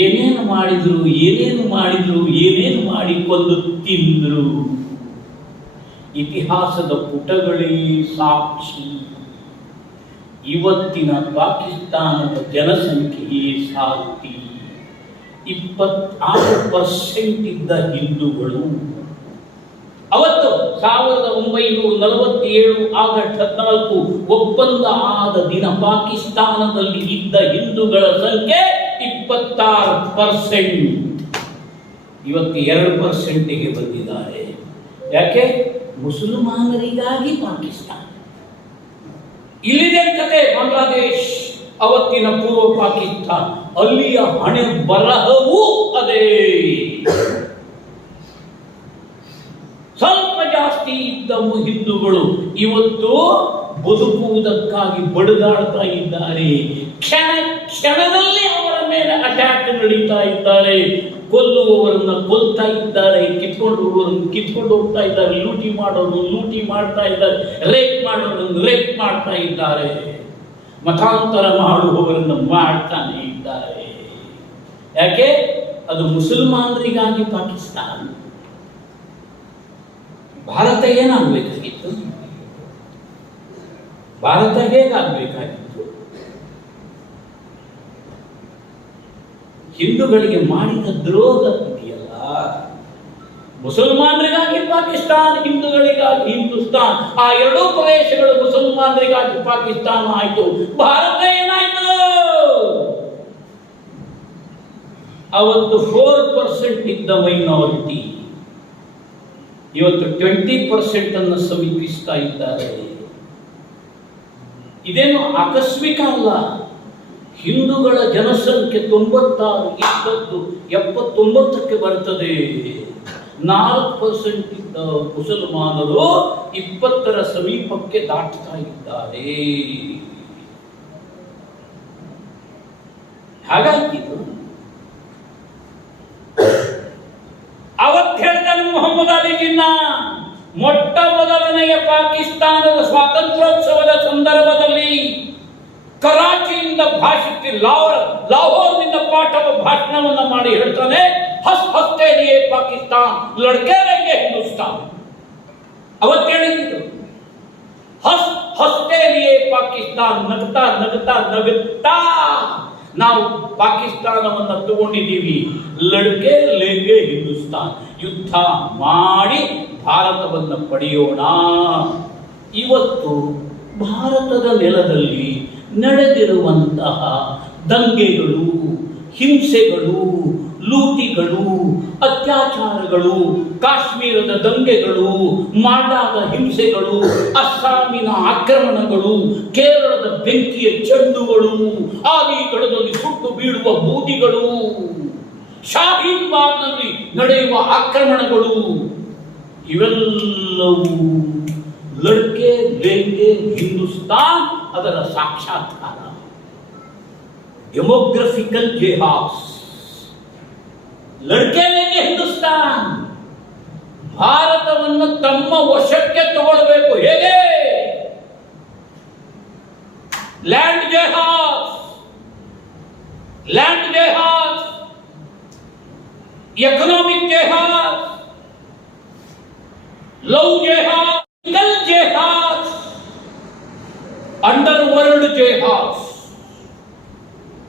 ಏನೇನು ಮಾಡಿದ್ರು, ಏನೇನು ಮಾಡಿಕೊಂಡು ತಿಂದ್ರು. ಇತಿಹಾಸದ ಪುಟಗಳೇ ಸಾಕ್ಷಿ. ಇವತ್ತಿನ ಪಾಕಿಸ್ತಾನದ ಜನಸಂಖ್ಯೆಯೇ ಸಾಕ್ಷಿ. 26% ಇದ್ದ ಹಿಂದೂಗಳು ಅವತ್ತು 1947 ಆಗಸ್ಟ್ 14 ಒಪ್ಪಂದ ಆದ ದಿನ ಪಾಕಿಸ್ತಾನದಲ್ಲಿ ಇದ್ದ ಹಿಂದೂಗಳ ಸಂಖ್ಯೆ 26%. ಇವತ್ತು 2%ಗೆ ಬಂದಿದ್ದಾರೆ. ಯಾಕೆ? ಮುಸಲ್ಮಾನರಿಗಾಗಿ ಪಾಕಿಸ್ತಾನ. ಇಲ್ಲಿದೆ ಕತೆ ಬಾಂಗ್ಲಾದೇಶ್, ಅವತ್ತಿನ ಪೂರ್ವ ಪಾಕಿಸ್ತಾನ. ಅಲ್ಲಿಯ ಹಣೆ ಬರಹವೂ ಅದೇ. ಸ್ವಲ್ಪ ಜಾಸ್ತಿ ಇದ್ದ ಹಿಂದೂಗಳು ಇವತ್ತು ಬದುಕುವುದಕ್ಕಾಗಿ ಬಡಿದಾಡ್ತಾ ಇದ್ದಾರೆ. ಕ್ಷಣದಲ್ಲಿ ಅವರ ಮೇಲೆ ಅಟ್ಯಾಕ್ ನಡೀತಾ ಇದ್ದಾರೆ. ಕೊಲ್ಲುವವರನ್ನ ಕೊಲ್ತಾ ಇದ್ದಾರೆ, ಕಿತ್ಕೊಂಡು ಹೋಗ್ತಾ ಇದ್ದಾರೆ, ಲೂಟಿ ಮಾಡ್ತಾ ಇದ್ದಾರೆ, ರೇಪ್ ಮಾಡೋರನ್ನು ರೇಪ್ ಮಾಡ್ತಾ ಇದ್ದಾರೆ, ಮತಾಂತರ ಮಾಡುವವರನ್ನು ಮಾಡ್ತಾನೆ ಇದ್ದಾರೆ. ಯಾಕೆ? ಅದು ಮುಸಲ್ಮಾನರಿಗಾಗಿ ಪಾಕಿಸ್ತಾನ. ಭಾರತ ಏನಾಗಬೇಕಾಗಿತ್ತು? ಭಾರತ ಹೇಗಾಗಬೇಕಾಗಿತ್ತು? ಹಿಂದೂಗಳಿಗೆ ಮಾಡಿದ ದ್ರೋಹ ಇದೆಯಲ್ಲ, ಮುಸಲ್ಮಾನರಿಗಾಗಿ ಪಾಕಿಸ್ತಾನ, ಹಿಂದೂಗಳಿಗಾಗಿ ಹಿಂದೂಸ್ತಾನ್. ಆ ಎರಡೂ ಪ್ರದೇಶಗಳು ಮುಸಲ್ಮಾನರಿಗಾಗಿ ಪಾಕಿಸ್ತಾನ ಆಯಿತು. ಭಾರತ ಏನಾಯ್ತು? ಅವತ್ತು 4% ಇದ್ದ ಮೈನಾರಿಟಿ ಇವತ್ತು 20% ಅನ್ನು ಸಮೀಪಿಸ್ತಾ ಇದ್ದಾರೆ. ಇದೇನು ಆಕಸ್ಮಿಕ ಅಲ್ಲ. ಹಿಂದೂಗಳ ಜನಸಂಖ್ಯೆ 96 ಇದ್ದದ್ದು 79ಕ್ಕೆ ಬರ್ತದೆ. 4% ಇದ್ದ ಮುಸಲ್ಮಾನರು 20ರ ಸಮೀಪಕ್ಕೆ ದಾಟ್ತಾ ಇದ್ದಾರೆ. ಹಾಗಾಗಿದ್ದು ಅವತ್ತು ಹೇಳ್ತಾನೆ ಮೊಹಮ್ಮದ್ ಅಲಿ ಜಿನ್ನಾ, ಮೊಟ್ಟ ಮೊದಲನೆಯ ಪಾಕಿಸ್ತಾನದ ಸ್ವಾತಂತ್ರ್ಯೋತ್ಸವದ ಸಂದರ್ಭದಲ್ಲಿ ಕರಾಚಿಯಿಂದ ಲಾಹೋರ್ನಿಂದ ಭಾಷಣವನ್ನು ಮಾಡಿ ಹೇಳ್ತಾನೆ, ಹಸ್ ಹಸ್ತೆ लिए ಪಾಕಿಸ್ತಾನ್ ಲಡ್ಕೆ रहेंगे ಹಿಂದೂಸ್ತಾನ್. ಅವತ್ತೇಳಿದ್ರು ಹಸ್ ಹಸ್ತೆ लिए ಪಾಕಿಸ್ತಾನ್, ನಗ್ತಾ ನಗ್ತಾ ನಗುತ್ತಾ ನಾವು ಪಾಕಿಸ್ತಾನವನ್ನು ತಗೊಂಡಿದ್ದೀವಿ, ಲಡ್ಕೆ ಲೇಂಗೆ ಹಿಂದೂಸ್ತಾನ್, ಯುದ್ಧ ಮಾಡಿ ಭಾರತವನ್ನು ಪಡೆಯೋಣ. ಇವತ್ತು ಭಾರತದ ನೆಲದಲ್ಲಿ ನಡೆದಿರುವಂತಹ ದಂಗೆಗಳು, ಹಿಂಸೆಗಳು, ಲೂಟಿಗಳು, ಅತ್ಯಾಚಾರಗಳು, ಕಾಶ್ಮೀರದ ದಂಗೆಗಳು, ಮಾಲ್ಡಾದ ಹಿಂಸೆಗಳು, ಅಸ್ಸಾಮಿನ ಆಕ್ರಮಣಗಳು, ಕೇರಳದ ಬೆಂಕಿಯ ಚೆಂಡುಗಳು, ಆಲಿಗಡದಲ್ಲಿ ಸುಟ್ಟು ಬೀಳುವ ಬೂದಿಗಳು, ಶಾಹೀನ್ ಬಾಗ್ನಲ್ಲಿ ನಡೆಯುವ ಆಕ್ರಮಣಗಳು, ಇವೆಲ್ಲವೂ ಲಡ್ಕೆ ಲೇಂಗೆ ಹಿಂದೂಸ್ತಾನ್ ಅದರ ಸಾಕ್ಷಾತ್ಕಾರ. ಡೆಮೋಗ್ರಫಿಕಲ್ ಜಿಹಾದ್, ಲಡ್ಕೆ ಲೇಂಗೆ ಹಿಂದೂಸ್ತಾನ್. ಭಾರತವನ್ನು ತಮ್ಮ ವಶಕ್ಕೆ ತಗೊಳ್ಬೇಕು. ಹೇಗೆ? ಲ್ಯಾಂಡ್ ಜಿಹಾದ್, ಲ್ಯಾಂಡ್ ಜಿಹಾದ್, ಎಕನಾಮಿಕ್ ಜಿಹಾದ್, ಲವ್ ಜಿಹಾದ್, ಜಿಹಾದ್, ಅಂಡರ್ ವರ್ಲ್ಡ್ ಜಿಹಾದ್.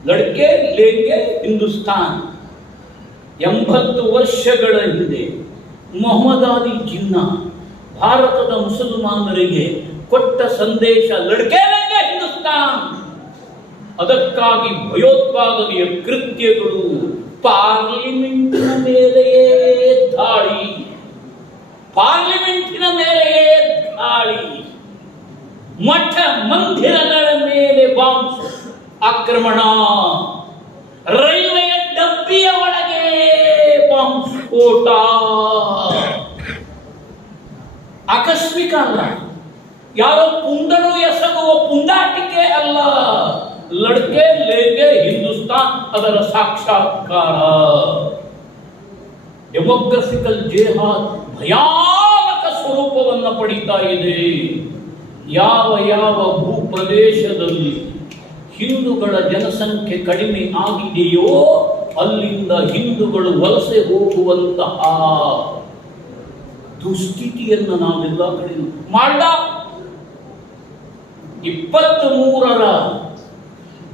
ಲಡ್ಕೆ ಲೇಂಗೆ ಹಿಂದೂಸ್ತಾನ್. 80 ವರ್ಷಗಳ ಹಿಂದೆ ಮೊಹಮ್ಮದ್ ಅಲಿ ಜಿನ್ನಾ ಭಾರತದ ಮುಸಲ್ಮಾನರಿಗೆ ಕೊಟ್ಟ ಸಂದೇಶ ಲಡ್ಕೆ ಲೇಂಗೆ ಹಿಂದೂಸ್ತಾನ್. ಅದಕ್ಕಾಗಿ ಭಯೋತ್ಪಾದನೆಯ ಕೃತ್ಯಗಳು, ಪಾರ್ಲಿಮೆಂಟಿನ ಮೇಲೆಯೇ ದಾಳಿ, ಪಾರ್ಲಿಮೆಂಟಿನ ಮೇಲೆಯೇ ದಾಳಿ, ಮಠ ಮಂದಿರಗಳ ಮೇಲೆ ಬಾಂಬ್ ಆಕ್ರಮಣ, ರೈಲ್ವೆಯ ಡಬ್ಬಿಯ ಒಳಗೆ ಬಾಂಬ್ ಸ್ಫೋಟ. ಆಕಸ್ಮಿಕ ಅಲ್ಲ, ಯಾರೋ ಪುಂಡರು ಎಸಗುವ ಪುಂಡಾಟಿಕೆ ಅಲ್ಲ. ಲಡ್ಕೆ ಲೇಂಗೆ ಹಿಂದೂಸ್ತಾನ್ ಅದರ ಸಾಕ್ಷಾತ್ಕಾರ. ಡೆಮೋಗ್ರಫಿಕಲ್ ಜಿಹಾದ್ ಭಯಾನಕ ಸ್ವರೂಪವನ್ನು ಪಡೀತಾ ಇದೆ. ಯಾವ ಯಾವ ಭೂಪ್ರದೇಶದಲ್ಲಿ ಹಿಂದೂಗಳ ಜನಸಂಖ್ಯೆ ಕಡಿಮೆ ಆಗಿದೆಯೋ ಅಲ್ಲಿಂದ ಹಿಂದೂಗಳು ವಲಸೆ ಹೋಗುವಂತಹ ದುಸ್ಥಿತಿಯನ್ನು ನಾವೆಲ್ಲ ಕಡೆ ಮಾಲ್ಡಾ 23ರ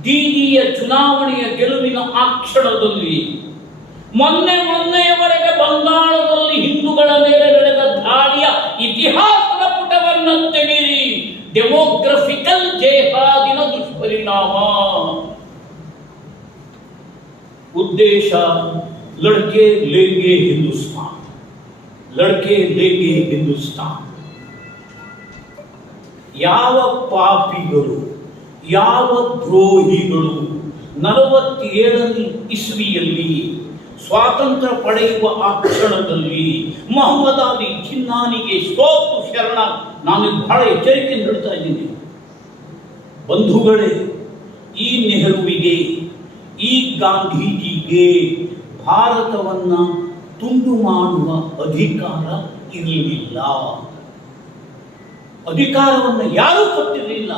ದೀದಿಯ ಚುನಾವಣೆಯ ಗೆಲುವಿನ ಆ ಕ್ಷಣದಲ್ಲಿ ಮೊನ್ನೆಯವರೆಗೆ ಬಂಗಾಳದಲ್ಲಿ ಹಿಂದೂಗಳ ಮೇಲೆ ನಡೆದ ದಾಳಿಯ ಇತಿಹಾಸದ ಪುಟವನ್ನು ತೆಗೆಯಿರಿ. ಡೆಮೋಗ್ರಫಿಕಲ್ ಜಿಹಾದಿನ ದುಷ್ಪರಿಣಾಮ. ಉದ್ದೇಶ ಲಡ್ಕೆ ಲೇಂಗೆ ಹಿಂದೂಸ್ತಾನ್, ಲಡ್ಕೆ ಲೇಂಗೆ ಹಿಂದೂಸ್ತಾನ್. ಯಾವ ಪಾಪಿಗಳು, ಯಾವ ದ್ರೋಹಿಗಳು 47ನೇ ಇಸ್ವಿಯಲ್ಲಿ ಸ್ವಾತಂತ್ರ್ಯ ಪಡೆಯುವ ಆ ಕ್ಷಣದಲ್ಲಿ ಮೊಹಮ್ಮದ್ ಅಲಿ ಜಿನ್ನಾನಿಗೆ ಸೋತು ಶರಣ. ನಾನು ಬಹಳ ಎಚ್ಚರಿಕೆಯಿಂದ ಹೇಳ್ತಾ ಇದ್ದೀನಿ ಬಂಧುಗಳೇ, ಈ ನೆಹರುವಿಗೆ, ಈ ಗಾಂಧೀಜಿಗೆ ಭಾರತವನ್ನ ತುಂಡು ಮಾಡುವ ಅಧಿಕಾರ ಇರಲಿಲ್ಲ. ಅಧಿಕಾರವನ್ನು ಯಾರೂ ಕೊಟ್ಟಿರಲಿಲ್ಲ.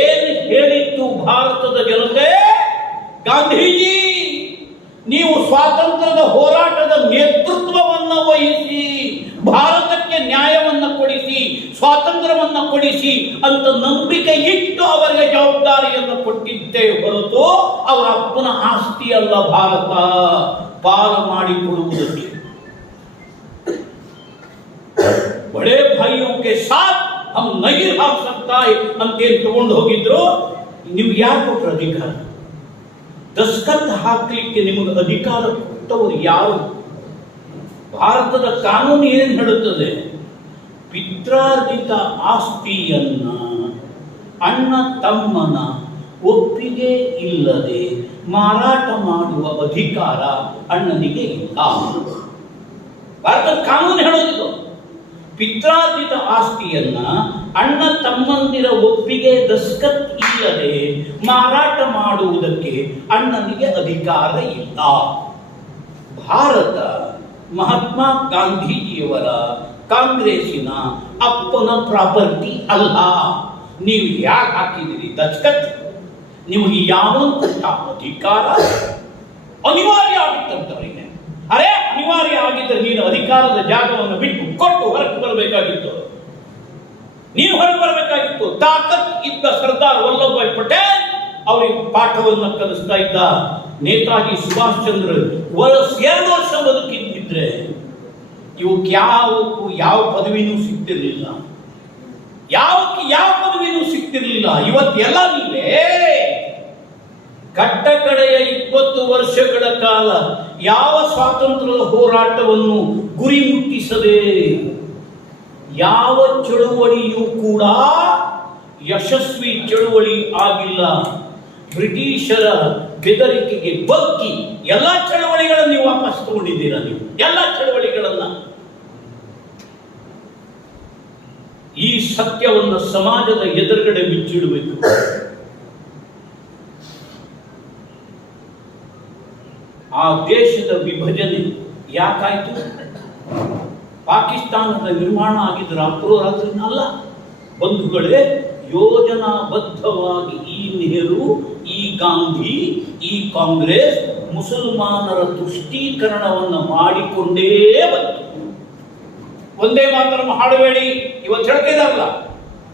ಏನು ಹೇಳಿತ್ತು ಭಾರತದ ಜನತೆ? ಗಾಂಧೀಜಿ, ನೀವು ಸ್ವಾತಂತ್ರ್ಯದ ಹೋರಾಟದ ನೇತೃತ್ವವನ್ನು ವಹಿಸಿ, ಭಾರತಕ್ಕೆ ನ್ಯಾಯವನ್ನು ಕೊಡಿಸಿ, ಸ್ವಾತಂತ್ರ್ಯವನ್ನು ಕೊಡಿಸಿ ಅಂತ ನಂಬಿಕೆ ಇಟ್ಟು ಅವರಿಗೆ ಜವಾಬ್ದಾರಿಯನ್ನು ಕೊಟ್ಟಿದ್ದೇ ಹೊರತು ಅವರ ಅಪ್ಪನ ಆಸ್ತಿ ಅಲ್ಲ ಭಾರತ ಪಾಲು ಮಾಡಿಕೊಡುವುದಕ್ಕೆ. ಬಡೇ ಭಾಯಿಯೋ ಕೆ ಸಾಥ್ ಹಮ್ ನಹೀ ರಹ ಸಕ್ತಾ ಹೈ ಅಂತೇನು ತಗೊಂಡು ಹೋಗಿದ್ರು. ನಿಮ್ಗೆ ಯಾರು ಕೊಟ್ಟರು ಅಧಿಕಾರ? ದಸ್ಕತ್ ಹಾಕ್ಲಿಕ್ಕೆ ನಿಮಗೆ ಅಧಿಕಾರ ಕೊಟ್ಟವರು ಯಾರು? ಭಾರತದ ಕಾನೂನು ಏನು ಹೇಳುತ್ತದೆ? ಪಿತ್ರಾರ್ಜಿತ ಆಸ್ತಿಯನ್ನ ಅಣ್ಣ ತಮ್ಮನ ಒಪ್ಪಿಗೆ ಇಲ್ಲದೆ ಮಾರಾಟ ಮಾಡುವ ಅಧಿಕಾರ ಅಣ್ಣನಿಗೆ ಇಲ್ಲ. ಭಾರತದ ಕಾನೂನು ಹೇಳೋದು ಪಿತ್ರಾರ್ಜಿತ ಆಸ್ತಿಯನ್ನ ಅಣ್ಣ ತಮ್ಮಂದಿರ ಒಪ್ಪಿಗೆ ದಸ್ಕತ್ ಇಲ್ಲದೆ ಮಾರಾಟ ಮಾಡುವುದಕ್ಕೆ ಅಣ್ಣನಿಗೆ ಅಧಿಕಾರ ಇಲ್ಲ. ಭಾರತ ಮಹಾತ್ಮ ಗಾಂಧೀಜಿಯವರ ಕಾಂಗ್ರೆಸ್ಸಿನ ಅಪ್ಪನ ಪ್ರಾಪರ್ಟಿ ಅಲ್ಲ. ನೀವು ಯಾಕೆ ಹಾಕಿದಿರಿ ದಸ್ಕತ್? ನಿಮಗೆ ಯಾವ ಅಧಿಕಾರ? ಅನಿವಾರ್ಯ ಆಗಿತ್ತಂತವರಿಗೆ. ಅರೆ ಅನಿವಾರ್ಯ ಆಗಿದ್ದರೆ ನೀನು ಅಧಿಕಾರದ ಜಾಗವನ್ನು ಬಿಟ್ಟು ಕೊಟ್ಟು ಹೊರಗೆ ಬರಬೇಕಾಗಿತ್ತು, ನೀನು ಹೊರಗೆ ಬರಬೇಕಾಗಿತ್ತು. ತಾಕತ್ ಇದ್ದ ಸರ್ದಾರ್ ವಲ್ಲಭಭಾಯ್ ಪಟೇಲ್ ಅವರಿಗೆ ಪಾಠವನ್ನು ಕಲಿಸ್ತಾ ಇದ್ದ. ನೇತಾಜಿ ಸುಭಾಷ್ ಚಂದ್ರ 2 ವರ್ಷ ಬದುಕಿದ್ದಿದ್ರೆ ಇವಕ್ಕೆ ಯಾವ ಪದವಿನೂ ಸಿಗ್ತಿರ್ಲಿಲ್ಲ, ಯಾವ ಪದವಿನೂ ಸಿಗ್ತಿರ್ಲಿಲ್ಲ. ಇವತ್ತೆಲ್ಲ ನೀವೇ ಕಟ್ಟ ಕಡೆಯ 20 ವರ್ಷಗಳ ಕಾಲ ಯಾವ ಸ್ವಾತಂತ್ರ್ಯದ ಹೋರಾಟವನ್ನು ಗುರಿ ಮುಟ್ಟಿಸದೆ ಯಾವ ಚಳುವಳಿಯೂ ಕೂಡ ಯಶಸ್ವಿ ಚಳುವಳಿ ಆಗಿಲ್ಲ. ಬ್ರಿಟಿಷರ ಬೆದರಿಕೆಗೆ ಬಗ್ಗಿ ಎಲ್ಲ ಚಳವಳಿಗಳನ್ನು ನೀವು ವಾಪಸ್ ತಗೊಂಡಿದ್ದೀರಾ. ನೀವು ಎಲ್ಲ ಚಳವಳಿಗಳನ್ನ. ಈ ಸತ್ಯವನ್ನು ಸಮಾಜದ ಎದುರುಗಡೆ ಬಿಚ್ಚಿಡಬೇಕು. ಆ ದೇಶದ ವಿಭಜನೆ ಯಾಕಾಯ್ತು? ಪಾಕಿಸ್ತಾನದ ನಿರ್ಮಾಣ ಆಗಿದ್ದ ರಾತ್ರೋರಾತ್ರಿನಲ್ಲ ಬಂಧುಗಳೇ. ಯೋಜನಾಬದ್ಧವಾಗಿ ಈ ನೆಹರು, ಈ ಗಾಂಧಿ, ಈ ಕಾಂಗ್ರೆಸ್ ಮುಸಲ್ಮಾನರ ತುಷ್ಟೀಕರಣವನ್ನು ಮಾಡಿಕೊಂಡೇ ಬಂತು. ಒಂದೇ ಮಾತ್ರ ಹಾಡಬೇಡಿ, ಇವತ್ತು ಹೇಳ್ತಿದಾರಲ್ಲ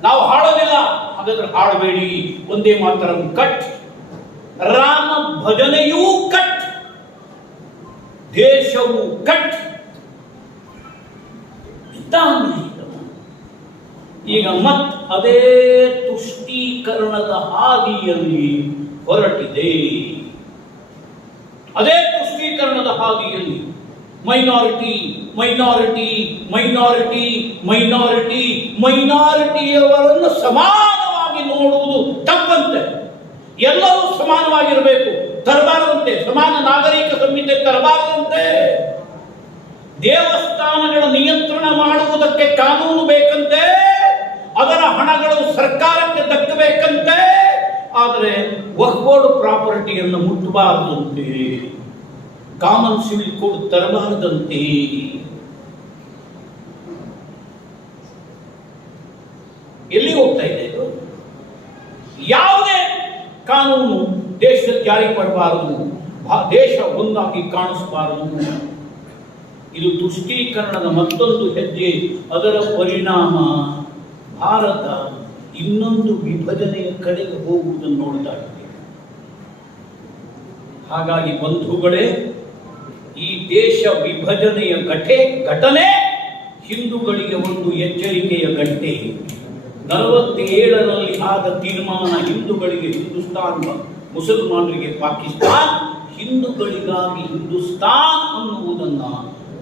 ನಾವು ಹಾಡೋದಿಲ್ಲ, ಹಾಗಾದ್ರೆ ಹಾಡಬೇಡಿ. ಒಂದೇ ಮಾತ್ರ ಕಟ್, ರಾಮ ಭಜನೆಯೂ ಕಟ್, ದೇಶವು ಕಟ್. ಈಗ ಮತ್ ಅದೇ ತುಷ್ಟೀಕರಣದ ಹಾದಿಯಲ್ಲಿ ಹೊರಟಿದೆ. ಅದೇ ತುಷ್ಟೀಕರಣದ ಹಾದಿಯಲ್ಲಿ ಮೈನಾರಿಟಿ ಮೈನಾರಿಟಿ ಮೈನಾರಿಟಿ ಮೈನಾರಿಟಿ ಮೈನಾರಿಟಿಯವರನ್ನು ಸಮಾನವಾಗಿ ನೋಡುವುದು ತಪ್ಪಂತೆ. ಎಲ್ಲರೂ ಸಮಾನವಾಗಿರಬೇಕು ತರಬಾರದಂತೆ. ಸಮಾನ ನಾಗರಿಕ ಸಂಹಿತೆ ತರಬಾರದಂತೆ. ದೇವಸ್ಥಾನಗಳ ನಿಯಂತ್ರಣ ಮಾಡುವುದಕ್ಕೆ ಕಾನೂನು ಬೇಕಂತೆ, ಅದರ ಹಣಗಳು ಸರ್ಕಾರಕ್ಕೆ ದಕ್ಕಬೇಕಂತೆ. ಆದರೆ ವಕ್ಫ್ ಬೋರ್ಡ್ ಪ್ರಾಪರ್ಟಿಯನ್ನು ಮುಟ್ಟಬಾರದಂತೆ, ಕಾಮನ್ ಸಿವಿಲ್ ಕೋಡ್ ತರಬಾರದಂತೆ. ಎಲ್ಲಿ ಹೋಗ್ತಾ ಇದೆ ಇದು? ಯಾವುದೇ ಕಾನೂನು ದೇಶದಲ್ಲಿ ಜಾರಿ ಮಾಡಬಾರದು, ದೇಶ ಒಂದಾಗಿ ಕಾಣಿಸಬಾರದು. ಇದು ತುಷ್ಟೀಕರಣದ ಮತ್ತೊಂದು ಹೆಜ್ಜೆ. ಅದರ ಪರಿಣಾಮ ಭಾರತ ಇನ್ನೊಂದು ವಿಭಜನೆಯ ಕಡೆಗೆ ಹೋಗುವುದನ್ನು ನೋಡ್ತಾ ಇದ್ದೇವೆ. ಹಾಗಾಗಿ ಬಂಧುಗಳೇ, ಈ ದೇಶ ವಿಭಜನೆಯ ಘಟನೆ ಹಿಂದೂಗಳಿಗೆ ಒಂದು ಎಚ್ಚರಿಕೆಯ ಗಂಟೆ. 47ರಲ್ಲಿ ಆದ ತೀರ್ಮಾನ ಹಿಂದೂಗಳಿಗೆ ಹಿಂದೂಸ್ತಾನ್, ಮುಸಲ್ಮಾನರಿಗೆ ಪಾಕಿಸ್ತಾನ್, ಹಿಂದೂಗಳಿಗಾಗಿ ಹಿಂದೂಸ್ತಾನ್ ಅನ್ನುವುದನ್ನು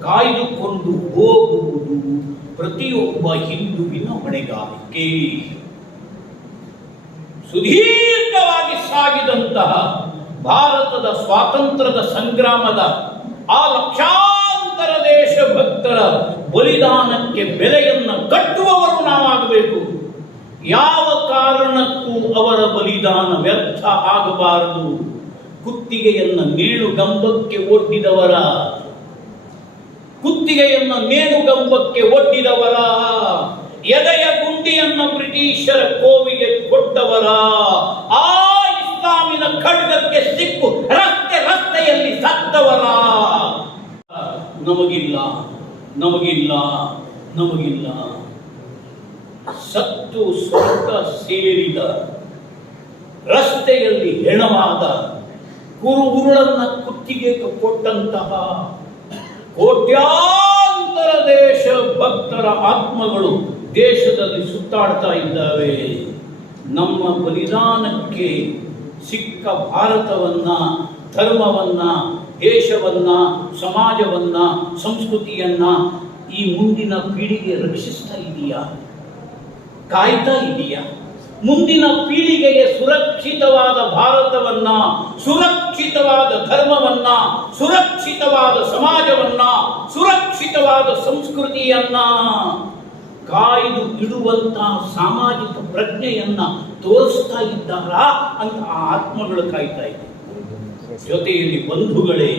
ಕಾಯ್ದುಕೊಂಡು ಹೋಗುವುದು ಪ್ರತಿಯೊಬ್ಬ ಹಿಂದುವಿನ ಹೊಣೆಗಾರಿಕೆ. ಸುದೀರ್ಘವಾಗಿ ಸಾಗಿದಂತಹ ಭಾರತದ ಸ್ವಾತಂತ್ರ್ಯದ ಸಂಗ್ರಾಮದ ಆ ಲಕ್ಷಾಂತರ ದೇಶಭಕ್ತರ ಬಲಿದಾನಕ್ಕೆ ಬೆಲೆಯನ್ನು ಕಟ್ಟುವವರು ನಾವಾಗಬೇಕು. ಯಾವ ಕಾರಣಕ್ಕೂ ಅವರ ಬಲಿದಾನ ವ್ಯರ್ಥ ಆಗಬಾರದು. ಕುತ್ತಿಗೆಯನ್ನು ನೇಣುಗಂಬಕ್ಕೆ ಒಡ್ಡಿದವರ ಎದೆಯ ಗುಂಡಿಯನ್ನು ಬ್ರಿಟಿಷರ ಕೋವಿಗೆ ಕೊಟ್ಟವರ, ಆ ಇಸ್ಲಾಮಿನ ಖಡ್ಗಕ್ಕೆ ಸಿಕ್ಕು ರಸ್ತೆಯಲ್ಲಿ ಸತ್ತವರ ನಮಗಿಲ್ಲ. ಸತ್ತು ಸ್ವರ್ಗ ಸೇರಿದ, ರಸ್ತೆಯಲ್ಲಿ ಹೆಣವಾದ, ಉರುಳನ್ನ ಕುತ್ತಿಗೆಗೆ ಕೊಟ್ಟಂತಹ ಕೋಟ್ಯಾಂತರ ದೇಶ ಭಕ್ತರ ಆತ್ಮಗಳು ದೇಶದಲ್ಲಿ ಸುತ್ತಾಡ್ತಾ ಇದ್ದಾವೆ. ನಮ್ಮ ಬಲಿದಾನಕ್ಕೆ ಸಿಕ್ಕ ಭಾರತವನ್ನ, ಧರ್ಮವನ್ನ, ದೇಶವನ್ನ, ಸಮಾಜವನ್ನ, ಸಂಸ್ಕೃತಿಯನ್ನ ಈ ಮುಂದಿನ ಪೀಳಿಗೆ ರಕ್ಷಿಸ್ತಾ ಇದೆಯಾ? ಕಾಯ್ತಾ ಇದೆಯಾ? ಮುಂದಿನ ಪೀಳಿಗೆಗೆ ಸುರಕ್ಷಿತವಾದ ಭಾರತವನ್ನ, ಸುರಕ್ಷಿತವಾದ ಧರ್ಮವನ್ನ, ಸುರಕ್ಷಿತವಾದ ಸಮಾಜವನ್ನ, ಸುರಕ್ಷಿತವಾದ ಸಂಸ್ಕೃತಿಯನ್ನ ಕಾಯ್ದು ಇಡುವಂತಹ ಸಾಮಾಜಿಕ ಪ್ರಜ್ಞೆಯನ್ನ ತೋರಿಸ್ತಾ ಇದ್ದಾರಾ ಅಂತ ಆ ಆತ್ಮಗಳು ಕಾಯ್ತಾ ಇದೆ. ಜೊತೆಯಲ್ಲಿ ಬಂಧುಗಳೇ,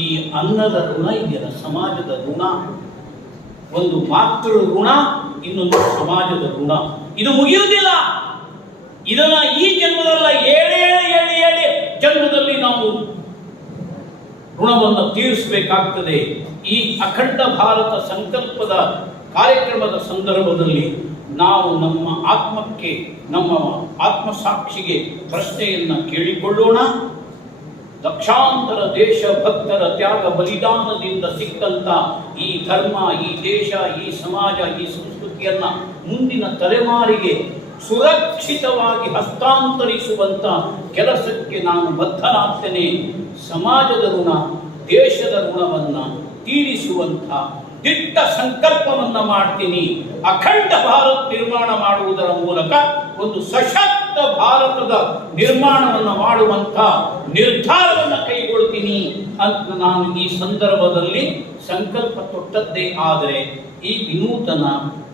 ಈ ಅನ್ನದ ಋಣ ಇದೆಯಲ್ಲ, ಸಮಾಜದ ಋಣ, ಒಂದು ಮಾತೃ ಋಣ, ಇನ್ನೊಂದು ಸಮಾಜದ ಋಣ. ಇದು ಮುಗಿಯುವುದಿಲ್ಲ. ಇದನ್ನ ಈ ಜನ್ಮದಲ್ಲ, ಏಳೇ ಜನ್ಮದಲ್ಲಿ ನಾವು ಋಣವನ್ನು ತೀರಿಸಬೇಕಾಗ್ತದೆ. ಈ ಅಖಂಡ ಭಾರತ ಸಂಕಲ್ಪದ ಕಾರ್ಯಕ್ರಮದ ಸಂದರ್ಭದಲ್ಲಿ ನಾವು ನಮ್ಮ ಆತ್ಮಕ್ಕೆ, ನಮ್ಮ ಆತ್ಮಸಾಕ್ಷಿಗೆ ಪ್ರಶ್ನೆಯನ್ನು ಕೇಳಿಕೊಳ್ಳೋಣ. ಲಕ್ಷಾಂತರ ದೇಶ ಭಕ್ತರ ತ್ಯಾಗ ಬಲಿದಾನದಿಂದ ಸಿಕ್ಕಂತ ಈ ಧರ್ಮ, ಈ ದೇಶ, ಈ ಸಮಾಜ, ಈ ಸಂಸ್ಕೃತಿಯನ್ನ ಮುಂದಿನ ತಲೆಮಾರಿಗೆ ಸುರಕ್ಷಿತವಾಗಿ ಹಸ್ತಾಂತರಿಸುವಂತ ಕೆಲಸಕ್ಕೆ ನಾನು ಬದ್ಧನಾಗ್ತೇನೆ. ಸಮಾಜದ ಋಣ, ದೇಶದ ಋಣವನ್ನ ತೀರಿಸುವಂತ ದಿಟ್ಟ ಸಂಕಲ್ಪವನ್ನ ಮಾಡ್ತೀನಿ. ಅಖಂಡ ಭಾರತ ನಿರ್ಮಾಣ ಮಾಡುವುದರ ಮೂಲಕ ಒಂದು ಸಶಕ್ತ ಭಾರತದ ನಿರ್ಮಾಣವನ್ನು ಮಾಡುವಂತ ನಿರ್ಧಾರವನ್ನು ಕೈಗೊಳ್ತೀನಿ ಅಂತ ನಾನು ಈ ಸಂದರ್ಭದಲ್ಲಿ ಸಂಕಲ್ಪ ತೊಟ್ಟದ್ದೇ. ಆದರೆ ಈ ವಿನೂತನ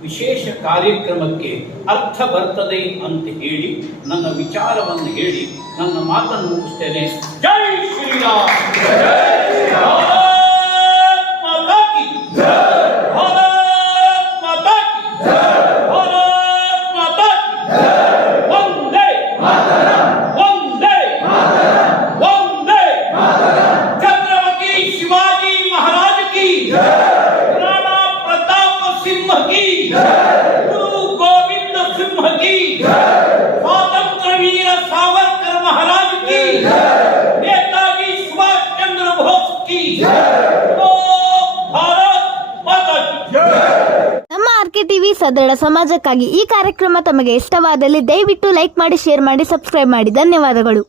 ವಿಶೇಷ ಕಾರ್ಯಕ್ರಮಕ್ಕೆ ಅರ್ಥ ಬರ್ತದೆ ಅಂತ ಹೇಳಿ ನನ್ನ ವಿಚಾರವನ್ನು ಹೇಳಿ ನನ್ನ ಮಾತನ್ನು ಮುಗಿಸ್ತೇನೆ. ಜೈ ಶ್ರೀರಾಮ್. ಟಿವಿ ಸದೃಢ ಸಮಾಜಕ್ಕಾಗಿ ಈ ಕಾರ್ಯಕ್ರಮ ತಮಗೆ ಇಷ್ಟವಾದಲ್ಲಿ ದಯವಿಟ್ಟು ಲೈಕ್ ಮಾಡಿ, ಶೇರ್ ಮಾಡಿ, ಸಬ್ಸ್ಕ್ರೈಬ್ ಮಾಡಿ. ಧನ್ಯವಾದಗಳು.